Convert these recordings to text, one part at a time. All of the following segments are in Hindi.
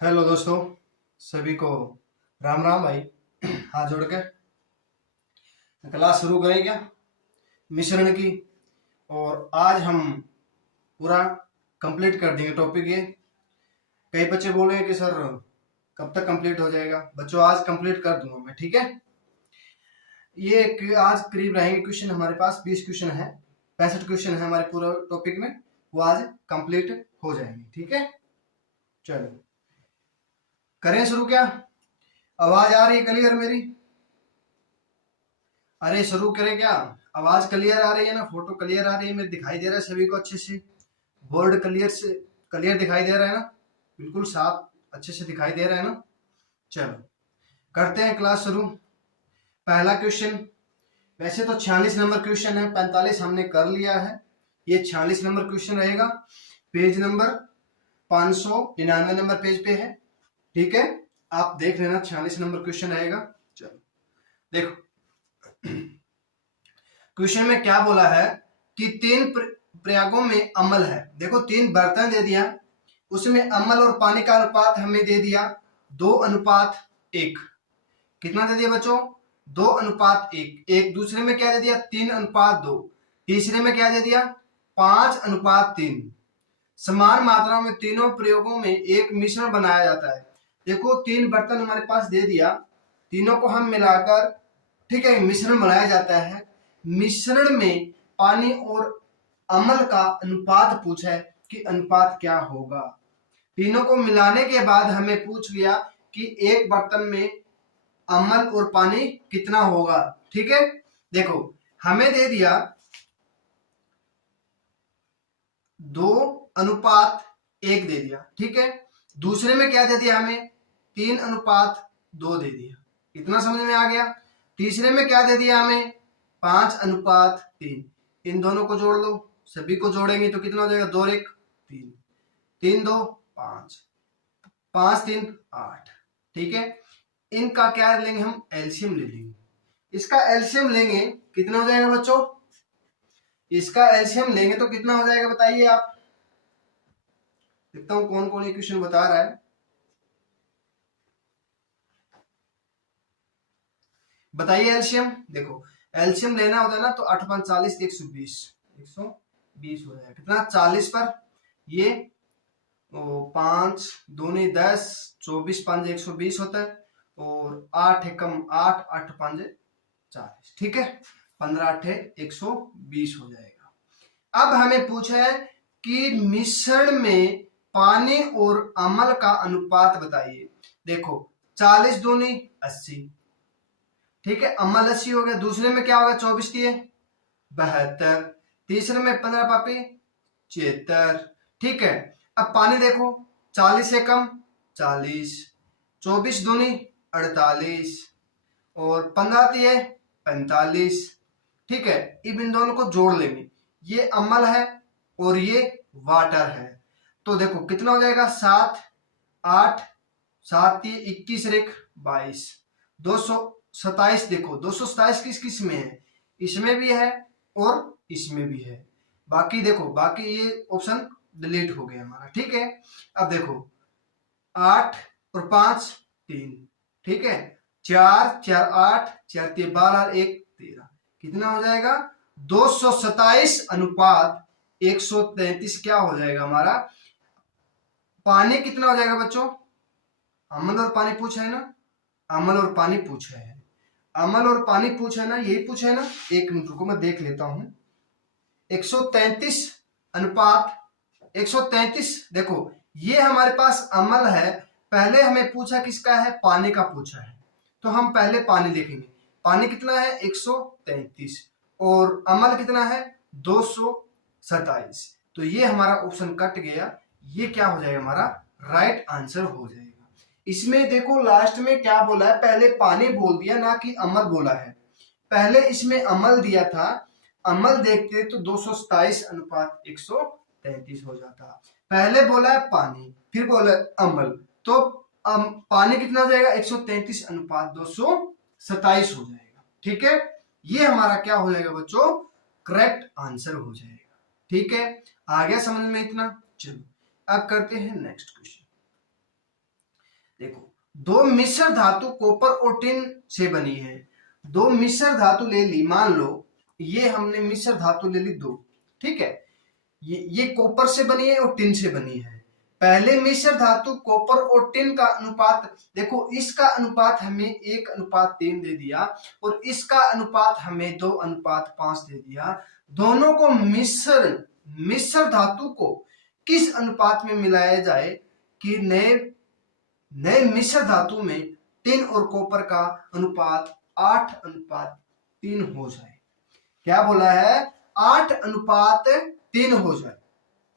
हेलो दोस्तों, सभी को राम राम भाई। हाथ जोड़ के क्लास शुरू करें क्या मिश्रण की। और आज हम पूरा कंप्लीट कर देंगे टॉपिक ये। कई बच्चे बोल रहे हैं कि सर कब तक कंप्लीट हो जाएगा। बच्चों आज कंप्लीट कर दूंगा मैं, ठीक है। आज करीब रहेंगे क्वेश्चन, हमारे पास 20 क्वेश्चन है, 65 क्वेश्चन है हमारे पूरा टॉपिक में। वो आज कंप्लीट हो जाएंगे, ठीक है। चलो करें शुरू क्या। आवाज आ रही है क्लियर मेरी? अरे शुरू करें क्या। आवाज क्लियर आ रही है ना, फोटो क्लियर आ रही है मेरी, दिखाई दे रहा है सभी को अच्छे से। बोर्ड क्लियर दिखाई दे रहा है ना, बिल्कुल साफ अच्छे से दिखाई दे रहा है ना। चलो करते हैं क्लास शुरू। पहला क्वेश्चन, वैसे तो 46 नंबर क्वेश्चन है, 45 हमने कर लिया है, ये 46 नंबर क्वेश्चन रहेगा। पेज नंबर 599 नंबर पेज पे है, ठीक है। आप देख लेना, 46 नंबर क्वेश्चन रहेगा। चलो देखो क्वेश्चन में क्या बोला है कि तीन प्रयोगों में अम्ल है। देखो 3 बर्तन दे दिया, उसमें अम्ल और पानी का अनुपात हमें दे दिया 2:1। कितना दे दिया बच्चों? 2:1। एक दूसरे में क्या दे दिया? 3:2। तीसरे में क्या दे दिया? 5:3। समान मात्राओं में तीनों प्रयोगों में एक मिश्रण बनाया जाता है। देखो 3 बर्तन हमारे पास दे दिया, तीनों को हम मिलाकर, ठीक है, मिश्रण बनाया जाता है। मिश्रण में पानी और अम्ल का अनुपात पूछा है कि अनुपात क्या होगा। तीनों को मिलाने के बाद हमें पूछ गया कि एक बर्तन में अम्ल और पानी कितना होगा, ठीक है। देखो हमें दे दिया 2:1 दे दिया, ठीक है। दूसरे में क्या दे दिया? हमें 3:2 दे दिया। इतना समझ में आ गया। तीसरे में क्या दे दिया? हमें 5:3। इन दोनों को जोड़ लो, सभी को जोड़ेंगे तो कितना हो जाएगा? 2 और 1 3, 3 2 5, 5 3 8, ठीक है। इनका क्या लेंगे? हम एलसीएम ले लेंगे। इसका एलसीएम लेंगे, कितना हो जाएगा बच्चों? इसका एलसीएम लेंगे तो कितना हो जाएगा बताइए आप। देखता हूं कौन कौन ये क्वेश्चन बता रहा है। बताइए एलसीएम। देखो एलसीएम लेना होता है ना, तो 8 5 40 120 120 हो जाएगा। कितना? 40 पर ये 5 दूनी 10, 24 5 120 होता है, और 8 एकम 8, 8 5 40, ठीक है। 15 8 120 हो जाएगा। अब हमें पूछा है कि मिश्रण में पानी और अम्ल का अनुपात बताइए। देखो 40 दूनी 80, ठीक है, अम्ल 80 हो गया। दूसरे में क्या होगा? 24 दिए 72, तीसरे में 15 पापी 76, ठीक है। अब पानी देखो 40 से कम 40, 24 दूनी 48, और 15 दिए 45, ठीक है। अब इन दोनों को जोड़ लेंगे, ये अम्ल है और ये वाटर है, तो देखो कितना हो जाएगा? 7 8 7 21 रेख 22, 227। देखो 227 किस किस में है? इसमें भी है और इसमें भी है। बाकी देखो, बाकी ये ऑप्शन डिलीट हो गया हमारा, ठीक है। अब देखो 8 और 5 3, ठीक है। 4 4 8, 4 3 12 और 1 13, कितना हो जाएगा? 227 अनुपात 133 क्या हो जाएगा हमारा? पानी कितना हो जाएगा बच्चों? अम्ल और पानी पूछा है ना, अम्ल और पानी पूछा है, अम्ल और पानी पूछा है ना, यही पूछा है ना। एक मिनट रुको, मैं देख लेता हूं। 133 अनुपात 133। देखो ये हमारे पास अम्ल है, पहले हमें पूछा किसका है? पानी का पूछा है, तो हम पहले पानी देखेंगे। पानी कितना है? 133, और अम्ल कितना है? 227। तो ये हमारा ऑप्शन कट गया, ये क्या हो जाएगा? हमारा राइट आंसर हो जाएगा। इसमें देखो लास्ट में क्या बोला है? पहले पानी बोल दिया ना कि अम्ल बोला है। पहले इसमें अम्ल दिया था, अम्ल देखते तो 227 अनुपात 133 हो जाता। पहले बोला है पानी, फिर बोला अम्ल, तो पानी कितना हो जाएगा? 133 अनुपात 227 हो जाएगा, ठीक है। ये हमारा क्या हो जाएगा बच्चों? करेक्ट आंसर हो जाएगा, ठीक है। आ गया समझ में इतना? चलो अब करते हैं नेक्स्ट क्वेश्चन। देखो दो मिश्र धातु कॉपर और टिन से बनी है। दो मिश्र धातु ले ली, मान लो ये हमने मिश्र धातु ले ली दो, ठीक है, ये कॉपर से बनी है और टिन से बनी है। पहले मिश्र धातु कॉपर और टिन का अनुपात देखो, इसका अनुपात हमें 1:3 दे दिया और इसका अनुपात हमें 2:5 दे दिया। दोनों को मिश्र धातु को किस अनुपात में मिलाया जाए कि नए मिश्र धातु में टिन और कॉपर का अनुपात 8:3 हो जाए। क्या बोला है? 8:3 हो जाए।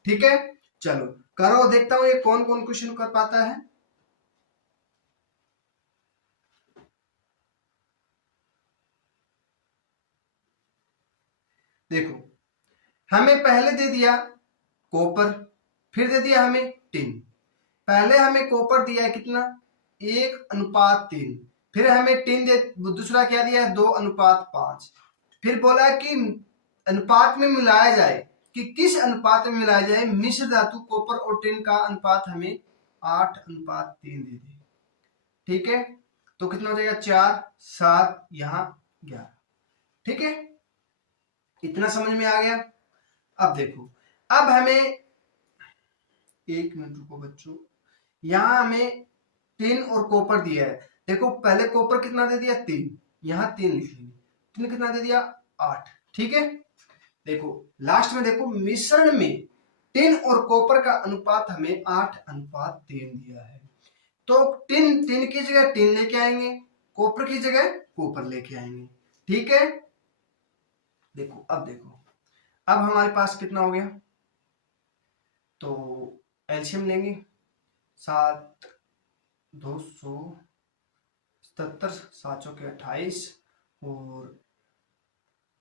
ठीक है, चलो करो, देखता हूं ये कौन कौन क्वेश्चन कर पाता है। देखो हमें पहले दे दिया कॉपर, फिर दे दिया हमें टिन। पहले हमें कॉपर दिया है कितना? 1:3। फिर हमें टिन दूसरा क्या दिया है? 2:5। फिर बोला कि अनुपात में मिलाया जाए, कि किस अनुपात में मिलाया जाए? मिश्र धातु कॉपर और टिन का अनुपात हमें 8:3 दे दे। ठीक है, तो कितना हो जाएगा? 4, 7, यहां 11। ठीक है, इतना समझ में आ गया। अब देखो, अब हमें 1 मिनट रुको बच्चों, यहां हमें टिन और कॉपर दिया है। देखो पहले कॉपर कितना दे दिया? 3, यहां 3 लिख लेंगे। टिन कितना दे दिया? 8। ठीक है, देखो लास्ट में देखो मिश्रण में टिन और कॉपर का अनुपात हमें 8:3 दिया है। तो टिन की जगह टिन लेके आएंगे, कॉपर की जगह कॉपर लेके आएंगे। ठीक है, देखो अब हमारे पास कितना हो गया? तो एलसीएम लेंगे, 7 277, 7 चौके 28 और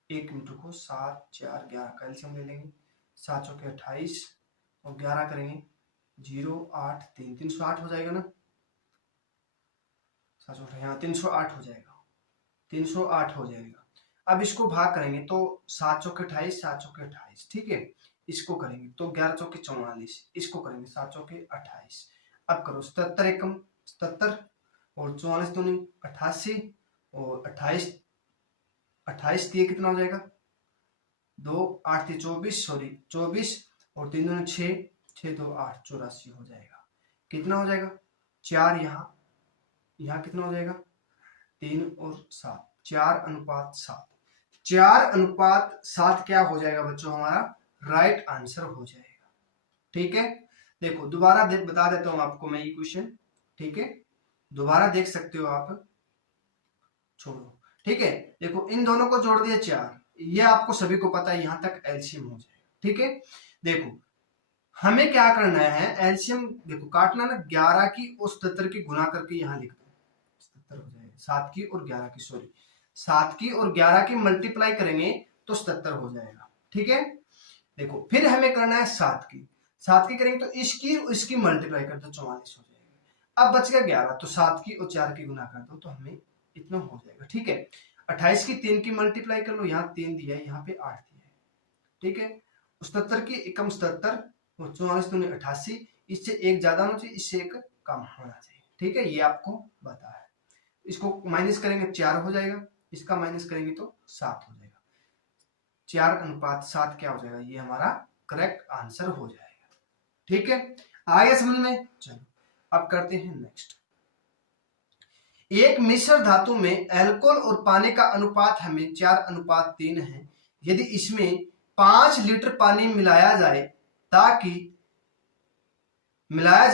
1 मिनट को 7 4 11 का एलसीएम ले लेंगे। 7 चौके 28 और 11 करेंगे 0 8 3, 308 हो जाएगा ना? 7 चौके, यहाँ 308 हो जाएगा, 308 हो जाएगा। अब इसको भाग करेंगे तो 7 चौके 28, 7 चौके 28। ठीक है, इसको करेंगे तो 11 चौके 44, इसको करेंगे 7 चौके 28। अब करो 77 एकम 77 और 44 दूनी 88 और 28 दिए कितना हो जाएगा? 2 8 3 24, सॉरी 24 और 3 दूनी 6, 6 2 8 84 हो जाएगा। कितना हो जाएगा? 4, यहाँ कितना हो जाएगा? 3 और 7, 4:7। 4:7 क्या हो जाएगा बच्चों? हमारा राइट आंसर हो जाएगा। ठीक है, देखो दोबारा बता देता हूं आपको मैं ये क्वेश्चन। ठीक है, दोबारा देख सकते हो आप, छोड़ो। ठीक है, देखो इन दोनों को जोड़ दिया 4, ये आपको सभी को पता है, यहां तक एलसीएम हो जाएगा। ठीक है, देखो हमें क्या करना है? एलसीएम देखो काटना ना, 11 की और 77 की गुना करके यहां लिख दो, 77 हो जाएगा। 7 की और 11 की, सॉरी 7 की और 11 की मल्टीप्लाई करेंगे तो 77 हो जाएगा। ठीक है, देखो फिर हमें करना है 7 की करेंगे तो इसकी मल्टीप्लाई कर दो, 44 हो जाएगा। अब बच गया 11, तो 7 की और 4 की गुना कर दो तो हमें इतना हो जाएगा। ठीक है, 28 की 3 की मल्टीप्लाई कर लो, यहाँ 3 दिया है, यहाँ पे 8 दिया है। ठीक है, 77 की एकम 77 और 44 दूनी 88, इससे एक ज्यादा होना चाहिए, इससे एक कम होना चाहिए। ठीक है, ये आपको बता है। इसको माइनस करेंगे 4 हो जाएगा, इसका माइनस करेंगे तो 7 हो जाएगा। 4:7 क्या हो जाएगा? ये हमारा करेक्ट आंसर हो जाएगा। ठीक है, आ गया समझ में? चलो अब करते हैं नेक्स्ट। एक मिश्र धातु में एल्कोहल और पानी का अनुपात हमें 4:3 है। यदि इसमें 5 लीटर पानी मिलाया जाए ताकि मिलाया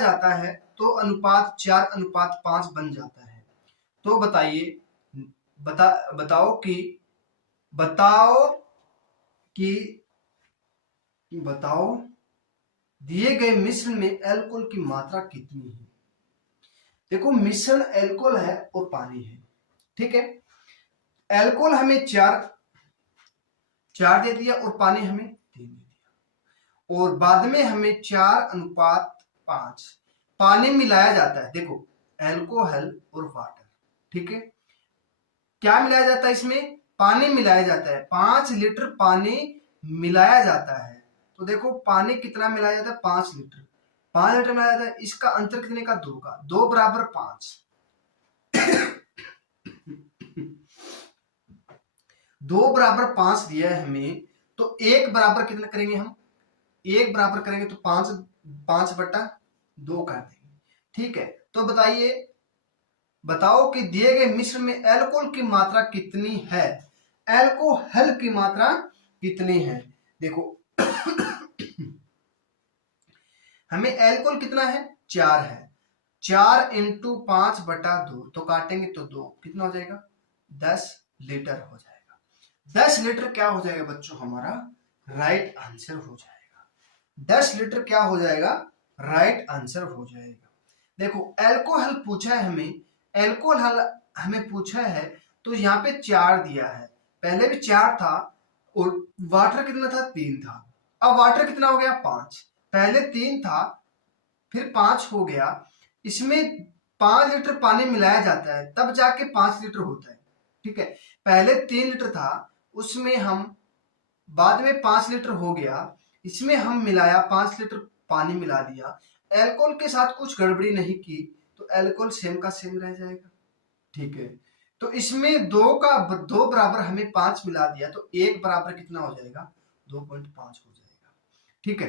जाता है तो अनुपात 4:5 बन जाता है। तो बताइए, बताओ दिए गए मिश्रण में एल्कोहल की मात्रा कितनी है? देखो मिश्रण एल्कोहल है और पानी है। ठीक है, एल्कोहल हमें 4 दे दिया और पानी हमें 3 दे दिया, और बाद में हमें 4:5 पानी मिलाया जाता है। देखो एल्कोहल और वाटर, ठीक है, क्या मिलाया जाता है? इसमें पानी मिलाया जाता है। 5 लीटर पानी मिलाया जाता है। तो देखो पानी कितना मिलाया जाता है? 5 लीटर। 5 लीटर मिलाया जाता है। इसका अंतर कितने का? 2 का। 2 बराबर 5, 2 बराबर 5 दिया है हमें, तो 1 बराबर कितना करेंगे हम? 1 बराबर करेंगे तो 5/2 कर देंगे। ठीक है, तो बताओ कि दिए गए मिश्रण में एल्कोहल की मात्रा कितनी है? एल्कोहल की मात्रा कितनी है? देखो हमें एल्कोहल कितना है? 4 है। 4 इंटू 5/2, तो काटेंगे तो 2, कितना हो जाएगा? 10 लीटर हो जाएगा। 10 लीटर क्या हो जाएगा बच्चों? हमारा राइट आंसर हो जाएगा। 10 लीटर क्या हो जाएगा? राइट आंसर हो जाएगा। देखो एल्कोहल पूछा है हमें, एल्कोहल हमें पूछा है, तो यहाँ पे 4 दिया है, पहले भी 4 था, और वाटर कितना था? 3 था। अब वाटर कितना हो गया? 5। पहले 3 था, फिर 5 हो गया। इसमें 5 लीटर पानी मिलाया जाता है, तब जाके 5 लीटर होता है। ठीक है, पहले 3 लीटर था, उसमें हम बाद में 5 लीटर हो गया, इसमें हम मिलाया 5 लीटर पानी मिला दिया। एल्कोहल के साथ कुछ गड़बड़ी नहीं की, तो एल्कोहल सेम का सेम रह जाएगा। ठीक है, तो इसमें 2 बराबर हमें 5 मिला दिया, तो 1 बराबर कितना हो जाएगा? 2.5 हो जाएगा। ठीक है,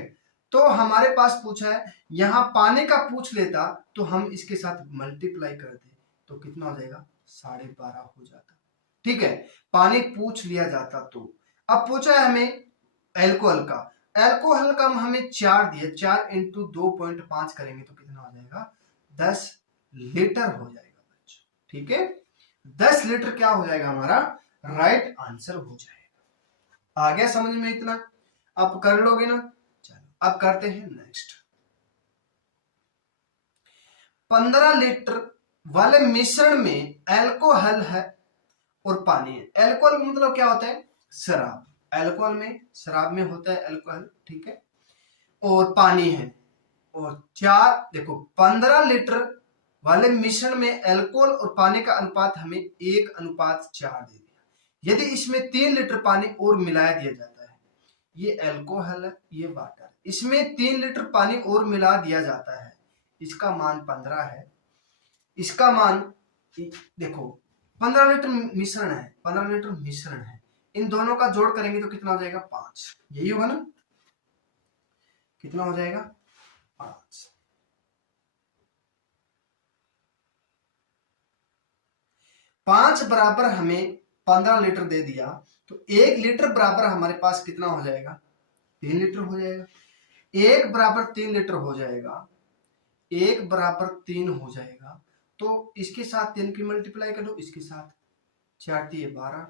तो हमारे पास पूछा है, यहां पानी का पूछ लेता तो हम इसके साथ मल्टीप्लाई करते, तो कितना हो जाएगा? 12.5 हो जाता। ठीक है, पानी पूछ लिया जाता तो। अब पूछा है हमें एल्कोहल का, एल्कोहल का हमें 4 दिया, 4 इंटू 2.5 करेंगे तो कितना हो जाएगा? 10 लीटर हो जाएगा बच्चों। ठीक है, 10 लीटर क्या हो जाएगा? हमारा राइट आंसर हो जाएगा। आ गया समझ में इतना? आप कर लोगे ना? चलो अब करते हैं नेक्स्ट। 15 लीटर वाले मिश्रण में एल्कोहल है और पानी है। एल्कोहल मतलब क्या होता है? शराब। एल्कोहल में, शराब में होता है एल्कोहल। ठीक है, और पानी है, और 4 देखो 15 लीटर वाले मिश्रण में एल्कोहल और पानी का अनुपात हमें 1:4 दे दिया। यदि इसमें 3 लीटर पानी और मिलाया दिया जाता है, ये एल्कोहल है, ये वाटर, इसमें 3 लीटर पानी और मिला दिया जाता है, इसका मान 15 है, इसका मान देखो 15 लीटर मिश्रण है, 15 लीटर मिश्रण है, इन दोनों का जोड़ करेंगे तो कितना हो जाएगा? 5। यही होगा ना? कितना हो जाएगा? 5। 5 बराबर हमें 15 लीटर दे दिया, तो 1 लीटर बराबर हमारे पास कितना हो जाएगा? 3 लीटर हो जाएगा। 1 बराबर 3 लीटर हो जाएगा, 1 बराबर 3 हो जाएगा, तो इसके साथ 3 की मल्टीप्लाई करो, इसके साथ 4 3 12।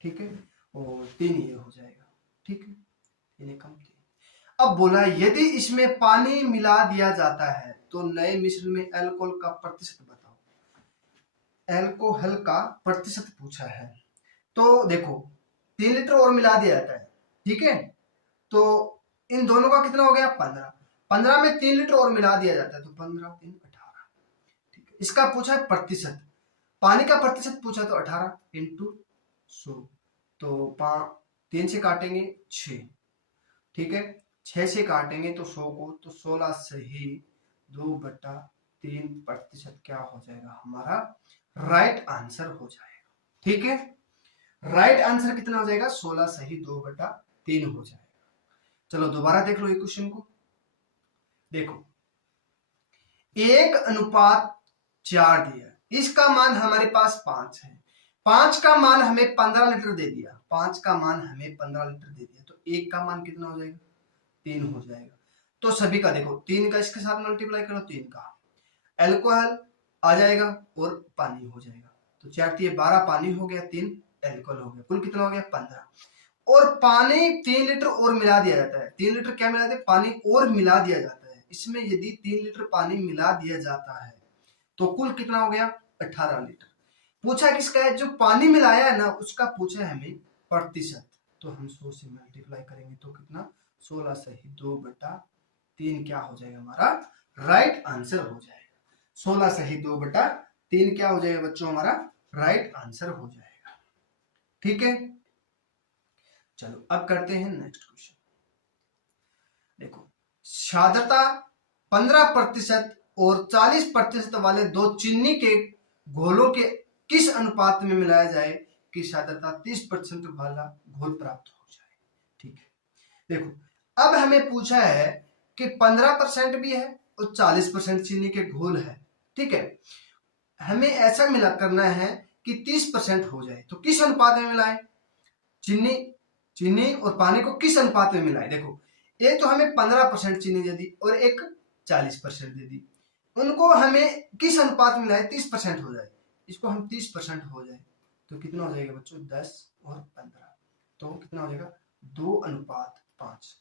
ठीक है, और 3 ये हो जाएगा। ठीक है, 3 कम 3। अब बोला यदि इसमें पानी मिला दिया जाता है तो नए मिश्रण में एल्कोहल का प्रतिशत बताओ। एल्कोहल का प्रतिशत पूछा है, तो देखो 3 लीटर और मिला दिया जाता है। ठीक है, तो इन दोनों का कितना हो गया? 15। 15 में 3 लीटर और मिला दिया जाता है, तो 15 3 18। ठीक है, इसका पूछा है प्रतिशत, पानी का प्रतिशत पूछा, तो 18 इंटू 100, तो 3 से काटेंगे 6। ठीक है, 6 से काटेंगे तो 100 को, तो 16 सही 2/3% क्या हो जाएगा? हमारा राइट आंसर हो जाएगा। ठीक है, राइट आंसर कितना हो जाएगा? 16 सही 2/3 हो जाएगा। चलो दोबारा देख लो ये क्वेश्चन को। देखो 1:4 दिया, इसका मान हमारे पास 5 है, 5 का मान हमें 15 लीटर दे दिया, 5 का मान हमें 15 लीटर दे दिया, तो 1 का मान कितना हो जाएगा? 3 हो जाएगा। तो सभी का देखो 3 का इसके साथ मल्टीप्लाई करो, 3 का एल्कोहल आ जाएगा और पानी हो जाएगा, तो 4 3 12 पानी हो गया, 3 एल्कोहल हो गया, कुल कितना हो गया? 15। और पानी 3 लीटर और मिला दिया जाता है। 3 लीटर क्या मिला दिया? पानी और मिला दिया जाता है। इसमें यदि 3 लीटर पानी मिला दिया जाता है तो कुल कितना हो गया? 18 लीटर। पूछा किसका है? जो पानी मिलाया है ना, उसका पूछा है हमें प्रतिशत, तो हम 100 से मल्टीप्लाई करेंगे तो कितना? 16 सही 2/3 क्या हो जाएगा? हमारा राइट आंसर हो जाएगा। 16 सही 2/3 क्या हो जाएगा बच्चों? हमारा राइट आंसर हो जाएगा। ठीक है, चलो अब करते हैं नेक्स्ट क्वेश्चन। देखो सांद्रता 15% और 40% वाले दो चीनी के घोलों के किस अनुपात में मिलाया जाए कि सांद्रता 30% वाला घोल प्राप्त हो जाए। ठीक है, देखो अब हमें पूछा है कि 15% भी है और 40% चीनी के घोल है। ठीक है, हमें ऐसा मिला करना है कि 30% हो जाए, तो किस अनुपात में मिलाएं? चीनी और पानी को किस अनुपात में मिलाएं? देखो एक तो हमें 15% चीनी दे दी और एक 40% दे दी, उनको हमें किस अनुपात में मिलाए? 30% हो जाए। इसको हम 30% हो जाए तो कितना हो जाएगा बच्चों? 10 और 15, तो कितना हो जाएगा? 2:5,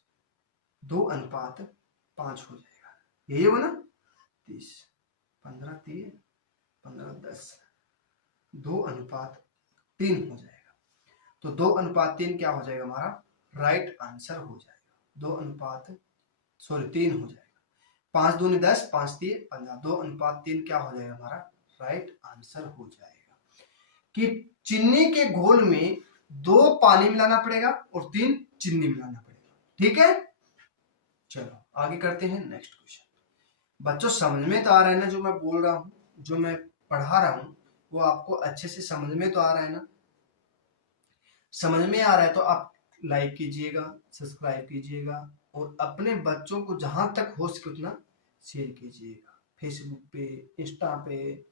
2:5 हो जाएगा। यही होगा ना? 30, 15, 3, 15, 10, 2:3 हो जाएगा। तो 2:3 क्या हो जाएगा हमारा? राइट आंसर हो जाएगा। 3 हो जाएगा। 5 दूनी 10, 5 3 15, 2:3 क्या हो जाएगा हमारा? राइट आंसर हो जाएगा कि चीनी के घोल में 2 पानी मिलाना पड़ेगा और 3 चीनी मिलाना पड़ेगा। ठीक है, चलो आगे करते हैं नेक्स्ट क्वेश्चन। बच्चों समझ में तो आ रहा है ना जो मैं बोल रहा हूं, जो मैं पढ़ा रहा हूं वो आपको अच्छे से समझ में तो आ रहा है ना? समझ में आ रहा है तो आप लाइक कीजिएगा, सब्सक्राइब कीजिएगा और अपने बच्चों को जहां तक हो सके उतना शेयर कीजिएगा। फेसबुक पे, इंस्टा पे,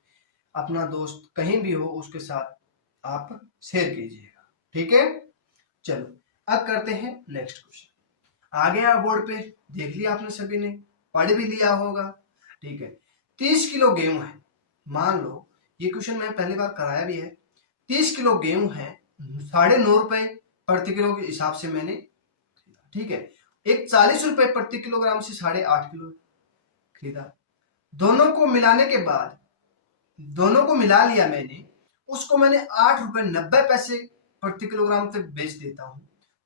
अपना दोस्त कहीं भी हो उसके साथ आप शेयर कीजिएगा। ठीक है, चलो अब करते हैं नेक्स्ट क्वेश्चन। आ गया बोर्ड पे, देख लिया आपने सभी ने, पढ़ भी लिया होगा। ठीक है, 30 किलो गेहूं है। मान लो ये क्वेश्चन मैं पहली बार कराया भी है। 30 किलो गेहूं है, 9.5 रुपए प्रति किलो के हिसाब से मैंने, ठीक है, एक 40 रुपए प्रति किलोग्राम से 8.5 किलो खरीदा। दोनों को मिलाने के बाद, दोनों को मिला लिया मैंने, उसको मैंने 8.90 रुपए प्रति किलोग्राम तक बेच देता हूं।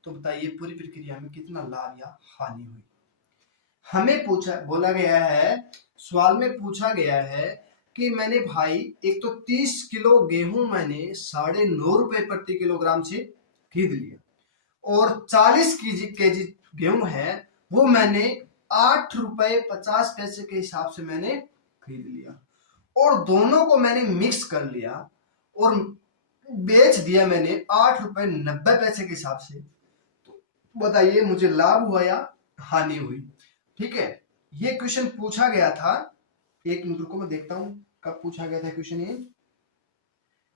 तो बताइए पूरी प्रक्रिया में कितना लाभ या हानि हुई? हमें बोला गया है, सवाल में पूछा गया है कि मैंने भाई एक तो 30 किलो गेहूं मैंने 9.5 रुपए प्रति किलोग्राम से खरीद लिया और 40 केजी गेहूं है वो मैंने 8.50 रुपए के हिसाब से मैंने खरीद लिया और दोनों को मैंने मिक्स कर लिया और बेच दिया मैंने 8.90 रुपए के हिसाब से। तो बताइए मुझे लाभ हुआ या हानि हुई? ठीक है, ये क्वेश्चन पूछा गया था, एक मिनट रुको मैं देखता हूं कब पूछा गया था क्वेश्चन।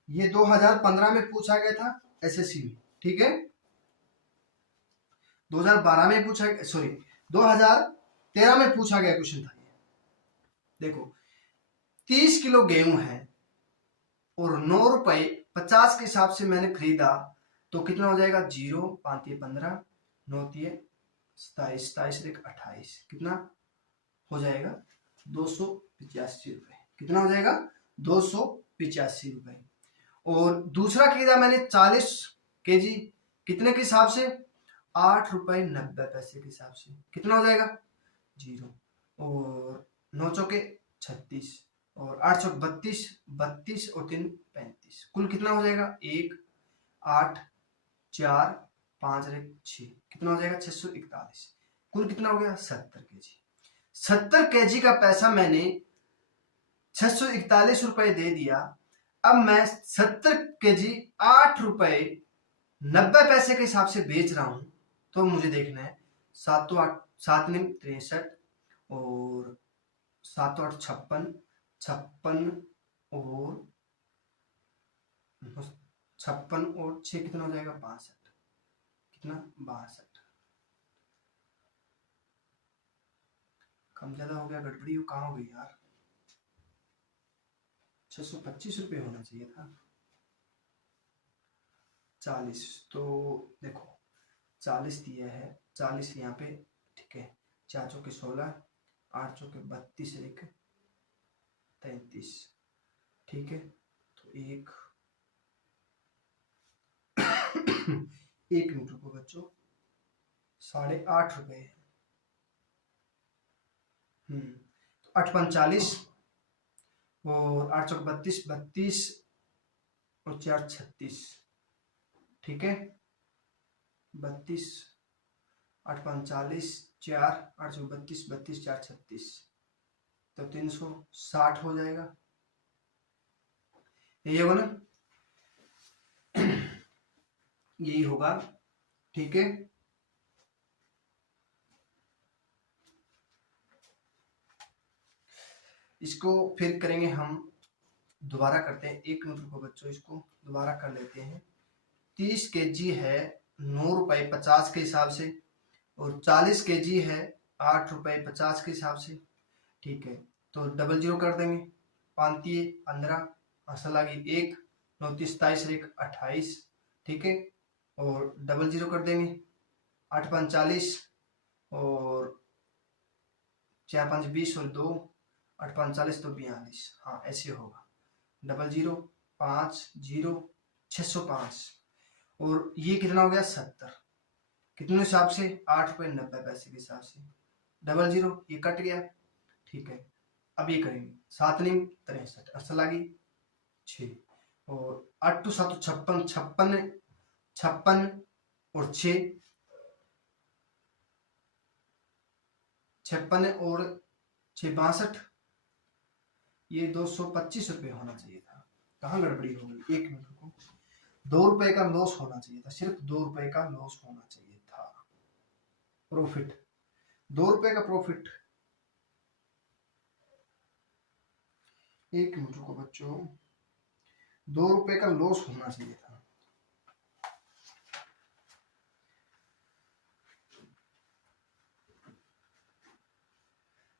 ये 2015 में पूछा गया था एसएससी में। ठीक है, 2012 में पूछा, सॉरी 2013 में पूछा गया क्वेश्चन था ये। देखो 30 किलो गेहूं है और 9.50 के हिसाब से मैंने खरीदा तो कितना हो जाएगा? 0 5 15 9 27 27 28, कितना हो जाएगा? 285 रुपए। कितना हो जाएगा? 285 रुपए। और दूसरा खरीदा मैंने 40 केजी, कितने के हिसाब से? 8.90 के हिसाब से। कितना हो जाएगा? 0 और 9 चौके 36 और 8 चौक 32, 32 और 3 35, कुल कितना हो जाएगा? 1 8 4 5 6, कितना हो जाएगा? 641। कुल कितना हो गया? 70 केजी। 70 केजी का पैसा मैंने 641 रुपए दे दिया। अब मैं 70 केजी 8.90 के हिसाब से बेच रहा हूं तो मुझे देखना है 7 तो 8 7 9 63 और 7 8 56 56 और 56 और 6 कितना हो जाएगा? 62। कितना? 62। कम ज्यादा हो गया, गड़बड़ी कहाँ हो गई यार? 625 रुपये होना चाहिए था। 40, तो देखो 40 दिया है, 40 यहाँ पे, ठीक है, 4 चौके 16, 8 चौके 32 एक 33, ठीक है, तो एक एक मिनट रुको बच्चों, 8.5 रुपए, 8.45 और 8 चौक 32 32 और 4 36, ठीक है, 32 8.45 4 8 चौक 32 32 4 36, तो 360 हो जाएगा, यही होगा ना, यही होगा। ठीक है, इसको फिर करेंगे हम, दोबारा करते हैं, 1 मिनट को बच्चों, इसको दोबारा कर लेते हैं। 30 kg है 9 रुपए 50 के हिसाब से, और 40 kg है 8 रुपए 50 के हिसाब से। ठीक है, तो डबल जीरो कर देंगे, 5 15 असल आ गई 1, 9 27 1 28। ठीक है, और डबल जीरो कर देंगे, 8 5 40, और 4 5 20 और 2, 8 5 40 तो 42। हाँ ऐसे होगा, डबल जीरो 5 0 605, और ये कितना हो गया 70, कितने हिसाब से 8 रुपए 90 पैसे के हिसाब से, डबल जीरो ये कट गया। ठीक है, अब ये करेंगे, 7 9 63 असल आ गई 6, और 8 7 56 56 56 और 6 56 और 6 62, ये 225 रुपये होना चाहिए था, कहाँ गड़बड़ी हो गई, 1 मिनट को, 2 रुपए का लॉस होना चाहिए था, सिर्फ 2 रुपए का लॉस होना चाहिए था, प्रॉफिट 2 रुपए का प्रॉफिट। 1 मिनट को बच्चों, 2 रुपए का लॉस होना चाहिए था,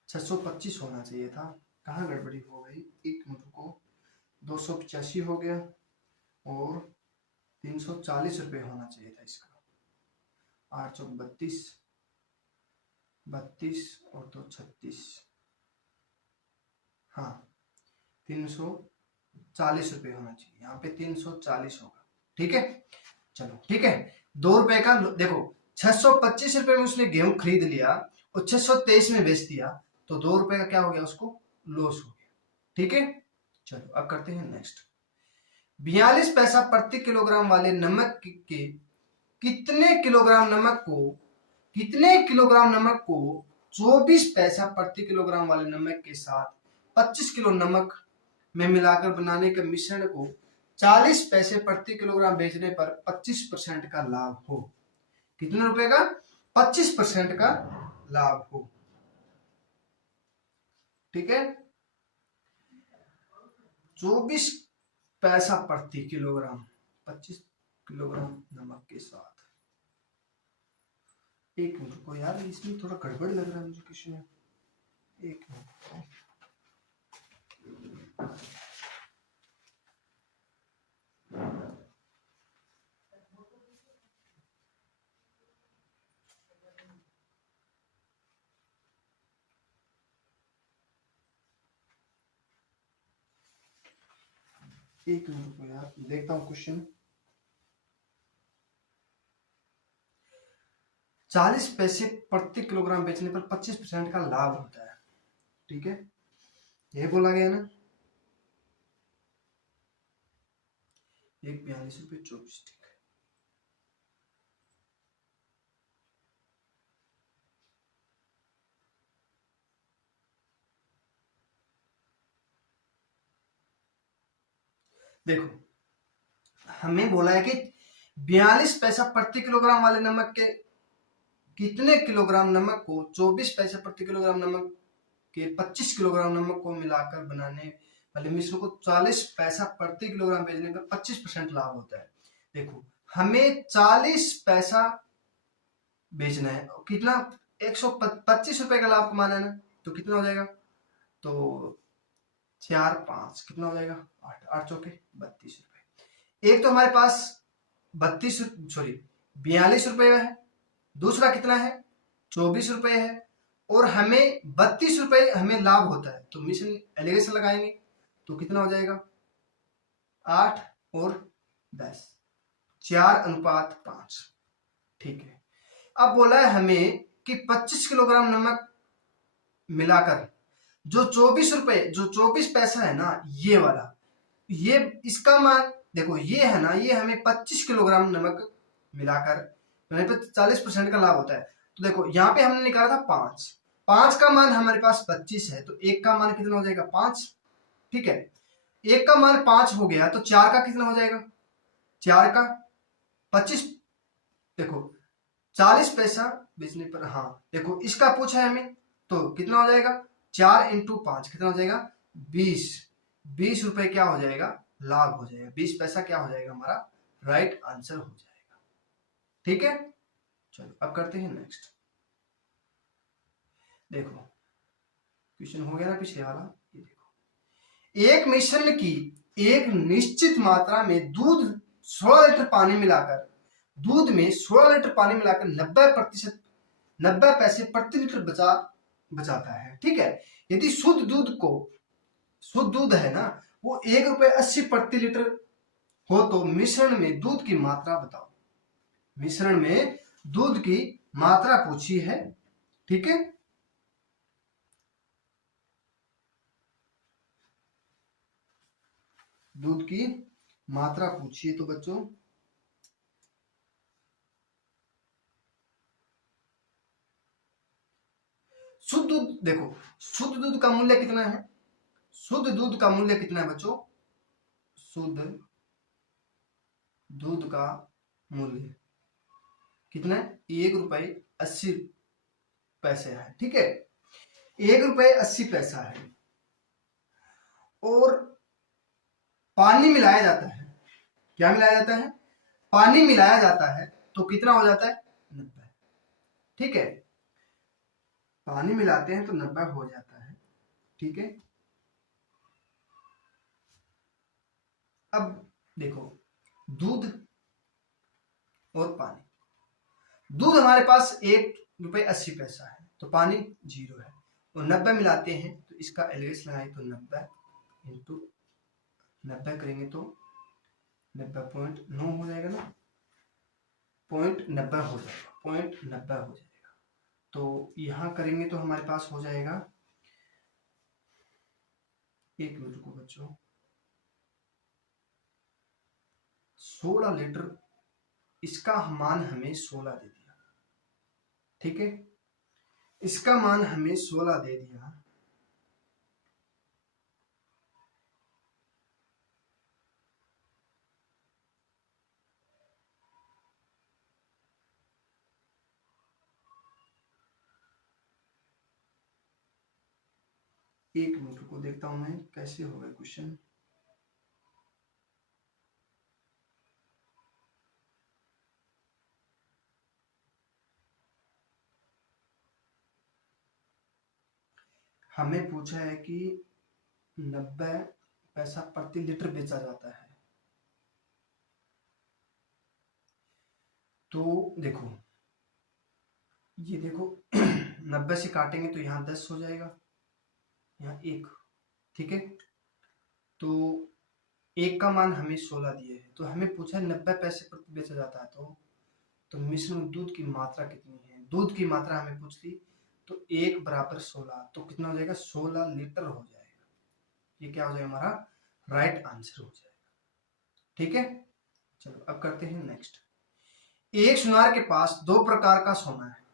$625 होना चाहिए था, कहाँ गड़बड़ी हो गई, 1 मिनट को, 285 हो गया, और 340 रुपये होना चाहिए था इसका, 8 चौक 32 32 और 2 36, हाँ 340 रुपये होना चाहिए, यहाँ पे 340 होगा। ठीक है, चलो ठीक है, 2 रुपए का देखो, 625 रुपये में उसने गेहूं खरीद लिया और 623 में बेच दिया, तो 2 रुपए का क्या हो गया, उसको लॉस हो गया। ठीक है, चलो अब करते हैं नेक्स्ट। 42 पैसा प्रति किलोग्राम वाले नमक के कितने किलोग्राम नमक को 24 पैसा प्रति किलोग्राम वाले नमक के साथ 25 किलो नमक में मिलाकर बनाने के मिश्रण को 40 पैसे प्रति किलोग्राम बेचने पर 25% का लाभ हो, कितने रुपए का, 25% का लाभ हो। ठीक है, 24 पैसा प्रति किलोग्राम 25 किलोग्राम नमक के साथ, 1 मिनट को यार, इसमें थोड़ा गड़बड़ लग रहा है मुझे किसी में, 1 मिनट। एक मिनट को यार, देखता हूँ क्वेश्चन। 40 पैसे प्रति किलोग्राम बेचने पर 25% का लाभ होता है। ठीक है, ये बोला गया ना, 42 रुपये 24। ठीक है, देखो हमें बोला है कि 42 पैसा प्रति किलोग्राम वाले नमक के कितने किलोग्राम नमक को 24 पैसे प्रति किलोग्राम नमक के 25 किलोग्राम नमक को मिलाकर बनाने वाले मिश्रण को 40 पैसा प्रति किलोग्राम बेचने पर 25% लाभ होता है। देखो हमें 40 पैसा बेचना है, कितना 125 रुपए का लाभ कमाना है ना, तो कितना हो जाएगा, तो 4 5 कितना हो जाएगा, 8 8 चौके 32 रुपए। एक तो हमारे पास 42 रुपए है, दूसरा कितना है 24 रुपए है, और हमें 32 रुपए हमें लाभ होता है, तो मिशन एलिगेशन लगाएंगे तो कितना हो जाएगा 8 और 10 4:5। ठीक है, अब बोला है हमें कि 25 किलोग्राम नमक मिलाकर जो 24 पैसा है ना, ये वाला, ये इसका मान देखो, ये है ना, ये हमें 25 किलोग्राम नमक मिलाकर 40% का लाभ होता है। तो देखो यहाँ पे हमने निकाला था 5, 5 का मान हमारे पास 25 है, तो 1 का मान कितना हो जाएगा 5। ठीक है, 1 का मान 5 हो गया तो 4 का कितना हो जाएगा, 4 का 25। देखो 40 पैसा बेचने पर, हाँ देखो इसका पूछा है हमें, तो कितना हो जाएगा 4 इंटू 5 कितना हो जाएगा 20। 20 रुपए क्या हो जाएगा, लाभ हो जाएगा, 20 पैसा क्या हो जाएगा हमारा राइट आंसर हो जाएगा। ठीक है, चलो अब करते हैं नेक्स्ट। देखो क्वेश्चन हो गया ना पिछले वाला, ये देखो एक मिश्रण की एक निश्चित मात्रा में दूध 16 लीटर पानी मिलाकर, दूध में 16 लीटर पानी मिलाकर 90 पैसे प्रति लीटर बचाता है। ठीक है, यदि शुद्ध दूध है ना वो ₹1.80 प्रति लीटर हो तो मिश्रण में दूध की मात्रा बताओ। मिश्रण में दूध की मात्रा पूछी है। ठीक है, दूध की मात्रा पूछी है, तो बच्चों शुद्ध दूध, देखो शुद्ध दूध का मूल्य कितना है, शुद्ध दूध का मूल्य कितना है बच्चों, शुद्ध दूध का मूल्य कितना है ₹1.80 है। ठीक है, ₹1.80 है और पानी मिलाया जाता है, क्या मिलाया जाता है, पानी मिलाया जाता है तो कितना हो जाता है 90। ठीक है, पानी मिलाते हैं तो 90 हो जाता है। ठीक है, अब देखो दूध और पानी, दूध हमारे पास ₹1.80 है तो पानी 0 है और 90 मिलाते हैं तो इसका एलएच लगाए तो 90 इंटू 90 करेंगे तो 90.9 हो जाएगा ना, 0.90 हो जाएगा, 0.90 हो जाएगा। तो यहां करेंगे तो हमारे पास हो जाएगा, एक मिनट को बच्चों, 16 लीटर, इसका मान हमें 16 दे दिया। ठीक है, इसका मान हमें 16 दे दिया, एक मिनट को देखता हूं मैं कैसे होगा क्वेश्चन। हमें पूछा है कि 90 पैसा प्रति लीटर बेचा जाता है, तो देखो ये देखो 90 से काटेंगे तो यहाँ 10 हो जाएगा, यहाँ 1। ठीक है, तो 1 का मान हमें 16 दिए है, तो हमें पूछा है 90 पैसे प्रति बेचा जाता है, तो मिश्रण दूध की मात्रा कितनी है, दूध की मात्रा हमें पूछ ली, तो 1 बराबर 16, तो कितना हो जाएगा 16 लीटर हो जाएगा। ये क्या हो जाएगा हमारा राइट आंसर हो जाएगा। ठीक है, चलो अब करते हैं नेक्स्ट। एक सुनार के पास 2 प्रकार का सोना है।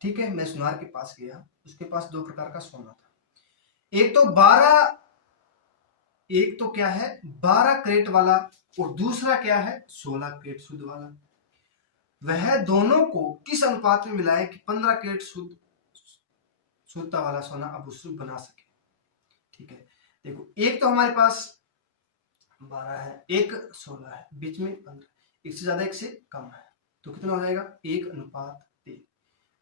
ठीक है, मैं सुनार के पास गया, उसके पास 2 प्रकार का सोना था, एक तो क्या है 12 कैरेट वाला और दूसरा क्या है 16 कैरेट शुद्ध वाला। वह दोनों को किस अनुपात में मिलाए कि 15 कैरेट शुद्धता वाला सोना अब उससे बना सके। ठीक है, देखो एक तो हमारे पास 12 है, एक 16 है, बीच में 15, एक से ज्यादा एक से कम है, तो कितना हो जाएगा 1:3।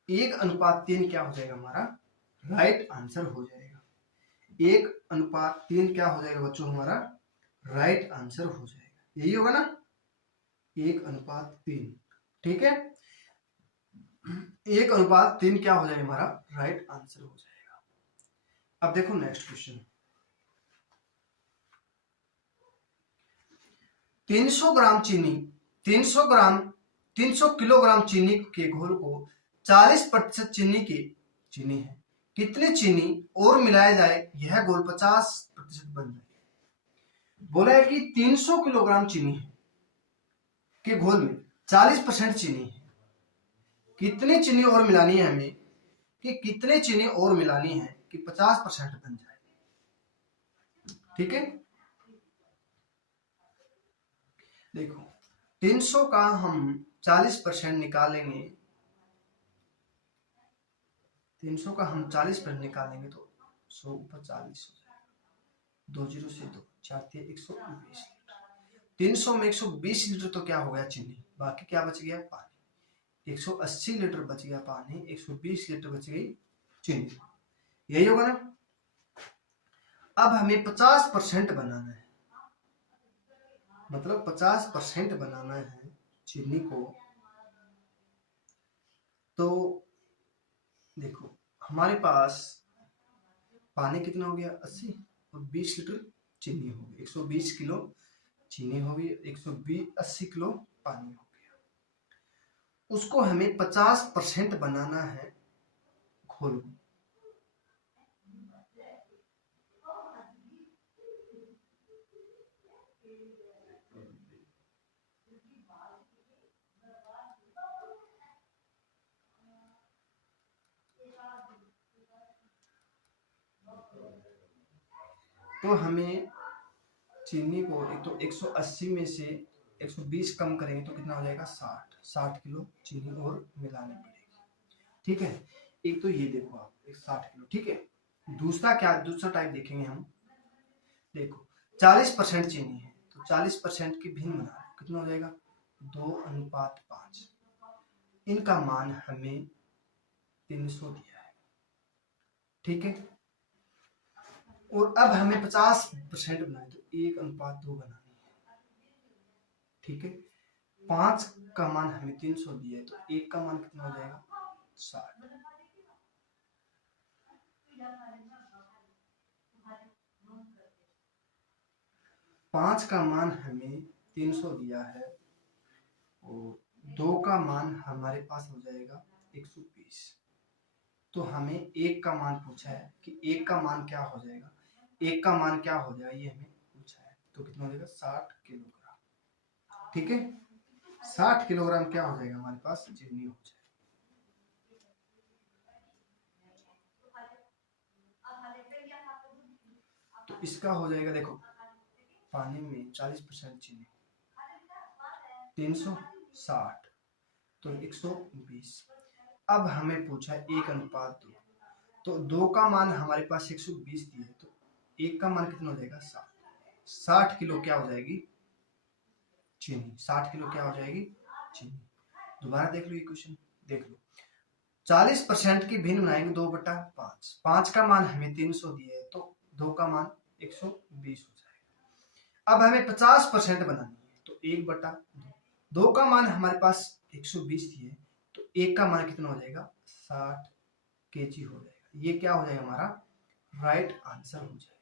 1:3 क्या हो जाएगा हमारा राइट आंसर हो जाएगा। 1:3 क्या हो जाएगा बच्चों हमारा राइट आंसर हो जाएगा, यही होगा ना 1:3। ठीक है, 1:3 क्या हो जाएगा हमारा राइट आंसर हो जाएगा। अब देखो नेक्स्ट क्वेश्चन। 300 ग्राम चीनी 300 किलोग्राम चीनी के घोल को 40% चीनी है, कितनी चीनी और मिलाया जाए यह घोल 50% बन जाए। बोला है कि 300 किलोग्राम चीनी है के घोल में 40% चीनी है, कितनी चीनी और मिलानी है हमें कि कितने चीनी और मिलानी है कि 50% बन जाए। ठीक है, देखो 300 का हम 40% निकालेंगे, 300 का हम 40% निकालेंगे तो 100 ऊपर 40 हो जाएगा, 2 जीरो से 2 4 120 लीटर। 300 में 120 लीटर तो क्या हो गया चीनी, बाकी क्या बच गया पानी। 180 लीटर बच गया पानी, 120 लीटर बच गई चीनी, यही होगा ना। अब हमें 50% बनाना है, मतलब 50% बनाना है चीनी को। तो देखो हमारे पास पानी कितना हो गया 80 और 20 लीटर चीनी हो गई, 120 किलो चीनी हो गई, 80 किलो पानी हो गया। उसको हमें 50% बनाना है घोल को। तो हमें चीनी को एक तो 180 में से 120 कम करेंगे तो कितना हो जाएगा 60 किलो चीनी और मिलानी पड़ेगी। ठीक है, एक तो ये देखो आप 60 किलो। ठीक है, दूसरा टाइप देखेंगे हम। देखो 40% चीनी है तो 40% की भिन्न बना, कितना हो जाएगा 2:5। इनका मान हमें 300 दिया है। ठीक है, और अब हमें 50% बनाए तो 1:2 बनानी है। ठीक है, 5 का मान हमें 300 दिया है तो 1 का मान कितना हो जाएगा 60। पांच का मान हमें 300 दिया है और 2 का मान हमारे पास हो जाएगा 120। तो हमें 1 का मान पूछा है कि 1 का मान क्या हो जाएगा, 1 का मान क्या हो जाएगा ये हमें पूछा है। तो कितना हो जाएगा 60 किलोग्राम। ठीक है, 60 किलोग्राम क्या हो जाएगा हमारे पास चीनी हो जाएगा। तो इसका हो जाएगा, देखो पानी में 40% चीनी, 360 तो 120। अब हमें पूछा है 1:2, तो 2 का मान हमारे पास 120 दिया है तो 1 का मान कितना हो जाएगा 60 किलो क्या हो जाएगी चीनी, 60 किलो क्या हो जाएगी चीनी। दोबारा देख लो ये क्वेश्चन, देख लो 40% की भिन्न बनाएंगे 2/5, 5 का मान हमें 300 दिया है तो 2 का मान 120 हो जाएगा। अब हमें 50% बनानी है तो 1/2, 2 का मान हमारे पास 120 दिए है तो 1 का मान कितना हो जाएगा 60 kg हो जाएगा। ये क्या हो जाएगा हमारा राइट आंसर हो जाएगा।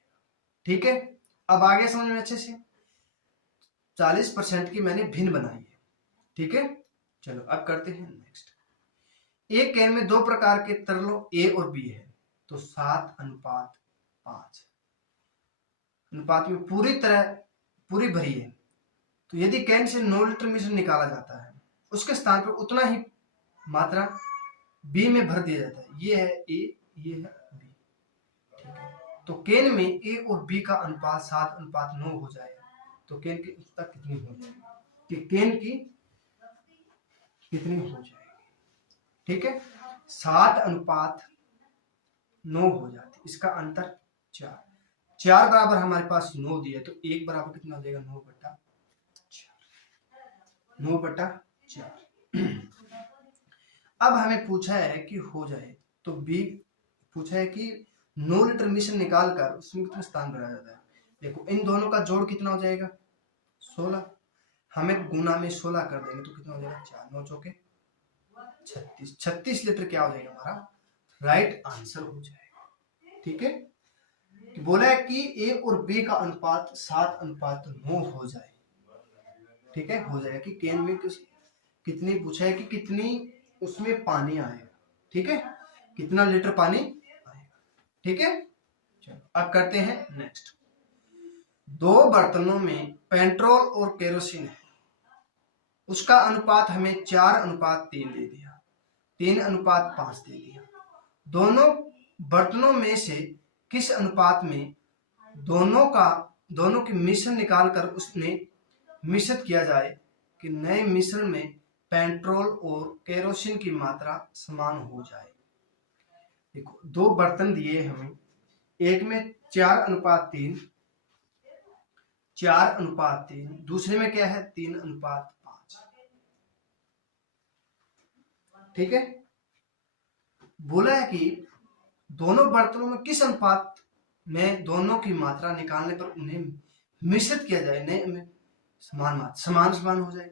ठीक है, अब आगे समझ में अच्छे से। 40% की मैंने भिन्न बनाई है। ठीक है, चलो अब करते हैं नेक्स्ट। एक कैन में 2 प्रकार के तरलों ए और बी है तो 7:5 अनुपात में पूरी भरी है। तो यदि कैन से 9 लीटर मिश्रण निकाला जाता है उसके स्थान पर उतना ही मात्रा बी में भर दिया जाता है। ये है ए, ये है बी। ठीक है, तो कैन में ए और बी का अनुपात 7:9 हो जाएगा तो कैन की उत्सुकता कितनी हो जाएगी, कि कैन की कितनी हो जाएगी। ठीक है, 7:9 हो जाती, इसका अंतर 4 बराबर हमारे पास 9 दिया तो 1 बराबर कितना हो जाएगा 9/4। अब हमें पूछा है कि हो जाए तो बी पूछा है कि 9 लीटर मिश्रण निकाल कर उसमें कितना स्थान भरा जाता है। देखो इन दोनों का जोड़ कितना हो जाएगा 16, हमें गुना में 16 कर देंगे तो कितना हो जाएगा 4 9 चौके 36 लीटर क्या हो जाएगा हमारा राइट आंसर हो जाएगा। ठीक है, बोला है कि ए और बी का अनुपात 7:9 हो जाए। ठीक है, हो जाएगा कि कैन में कितनी पूछा है कि कितनी उसमें पानी आएगा। ठीक है, कितना लीटर पानी आएगा। ठीक है, चलो अब करते हैं नेक्स्ट। 2 बर्तनों में पेट्रोल और केरोसिन है, उसका अनुपात हमें 4:3 दे दिया, 3:5 दे दिया। दोनों बर्तनों में से किस अनुपात में दोनों की मिश्रण निकालकर उसमें मिश्रित किया जाए कि नए मिश्रण में पेट्रोल और केरोसिन की मात्रा समान हो जाए। देखो, दो बर्तन दिए हमें, एक में 4:3, 4:3, दूसरे में क्या है 3:5। ठीक है, बोला है कि दोनों बर्तनों में किस अनुपात में दोनों की मात्रा निकालने पर उन्हें मिश्रित किया जाए, नए में समान समान हो जाए।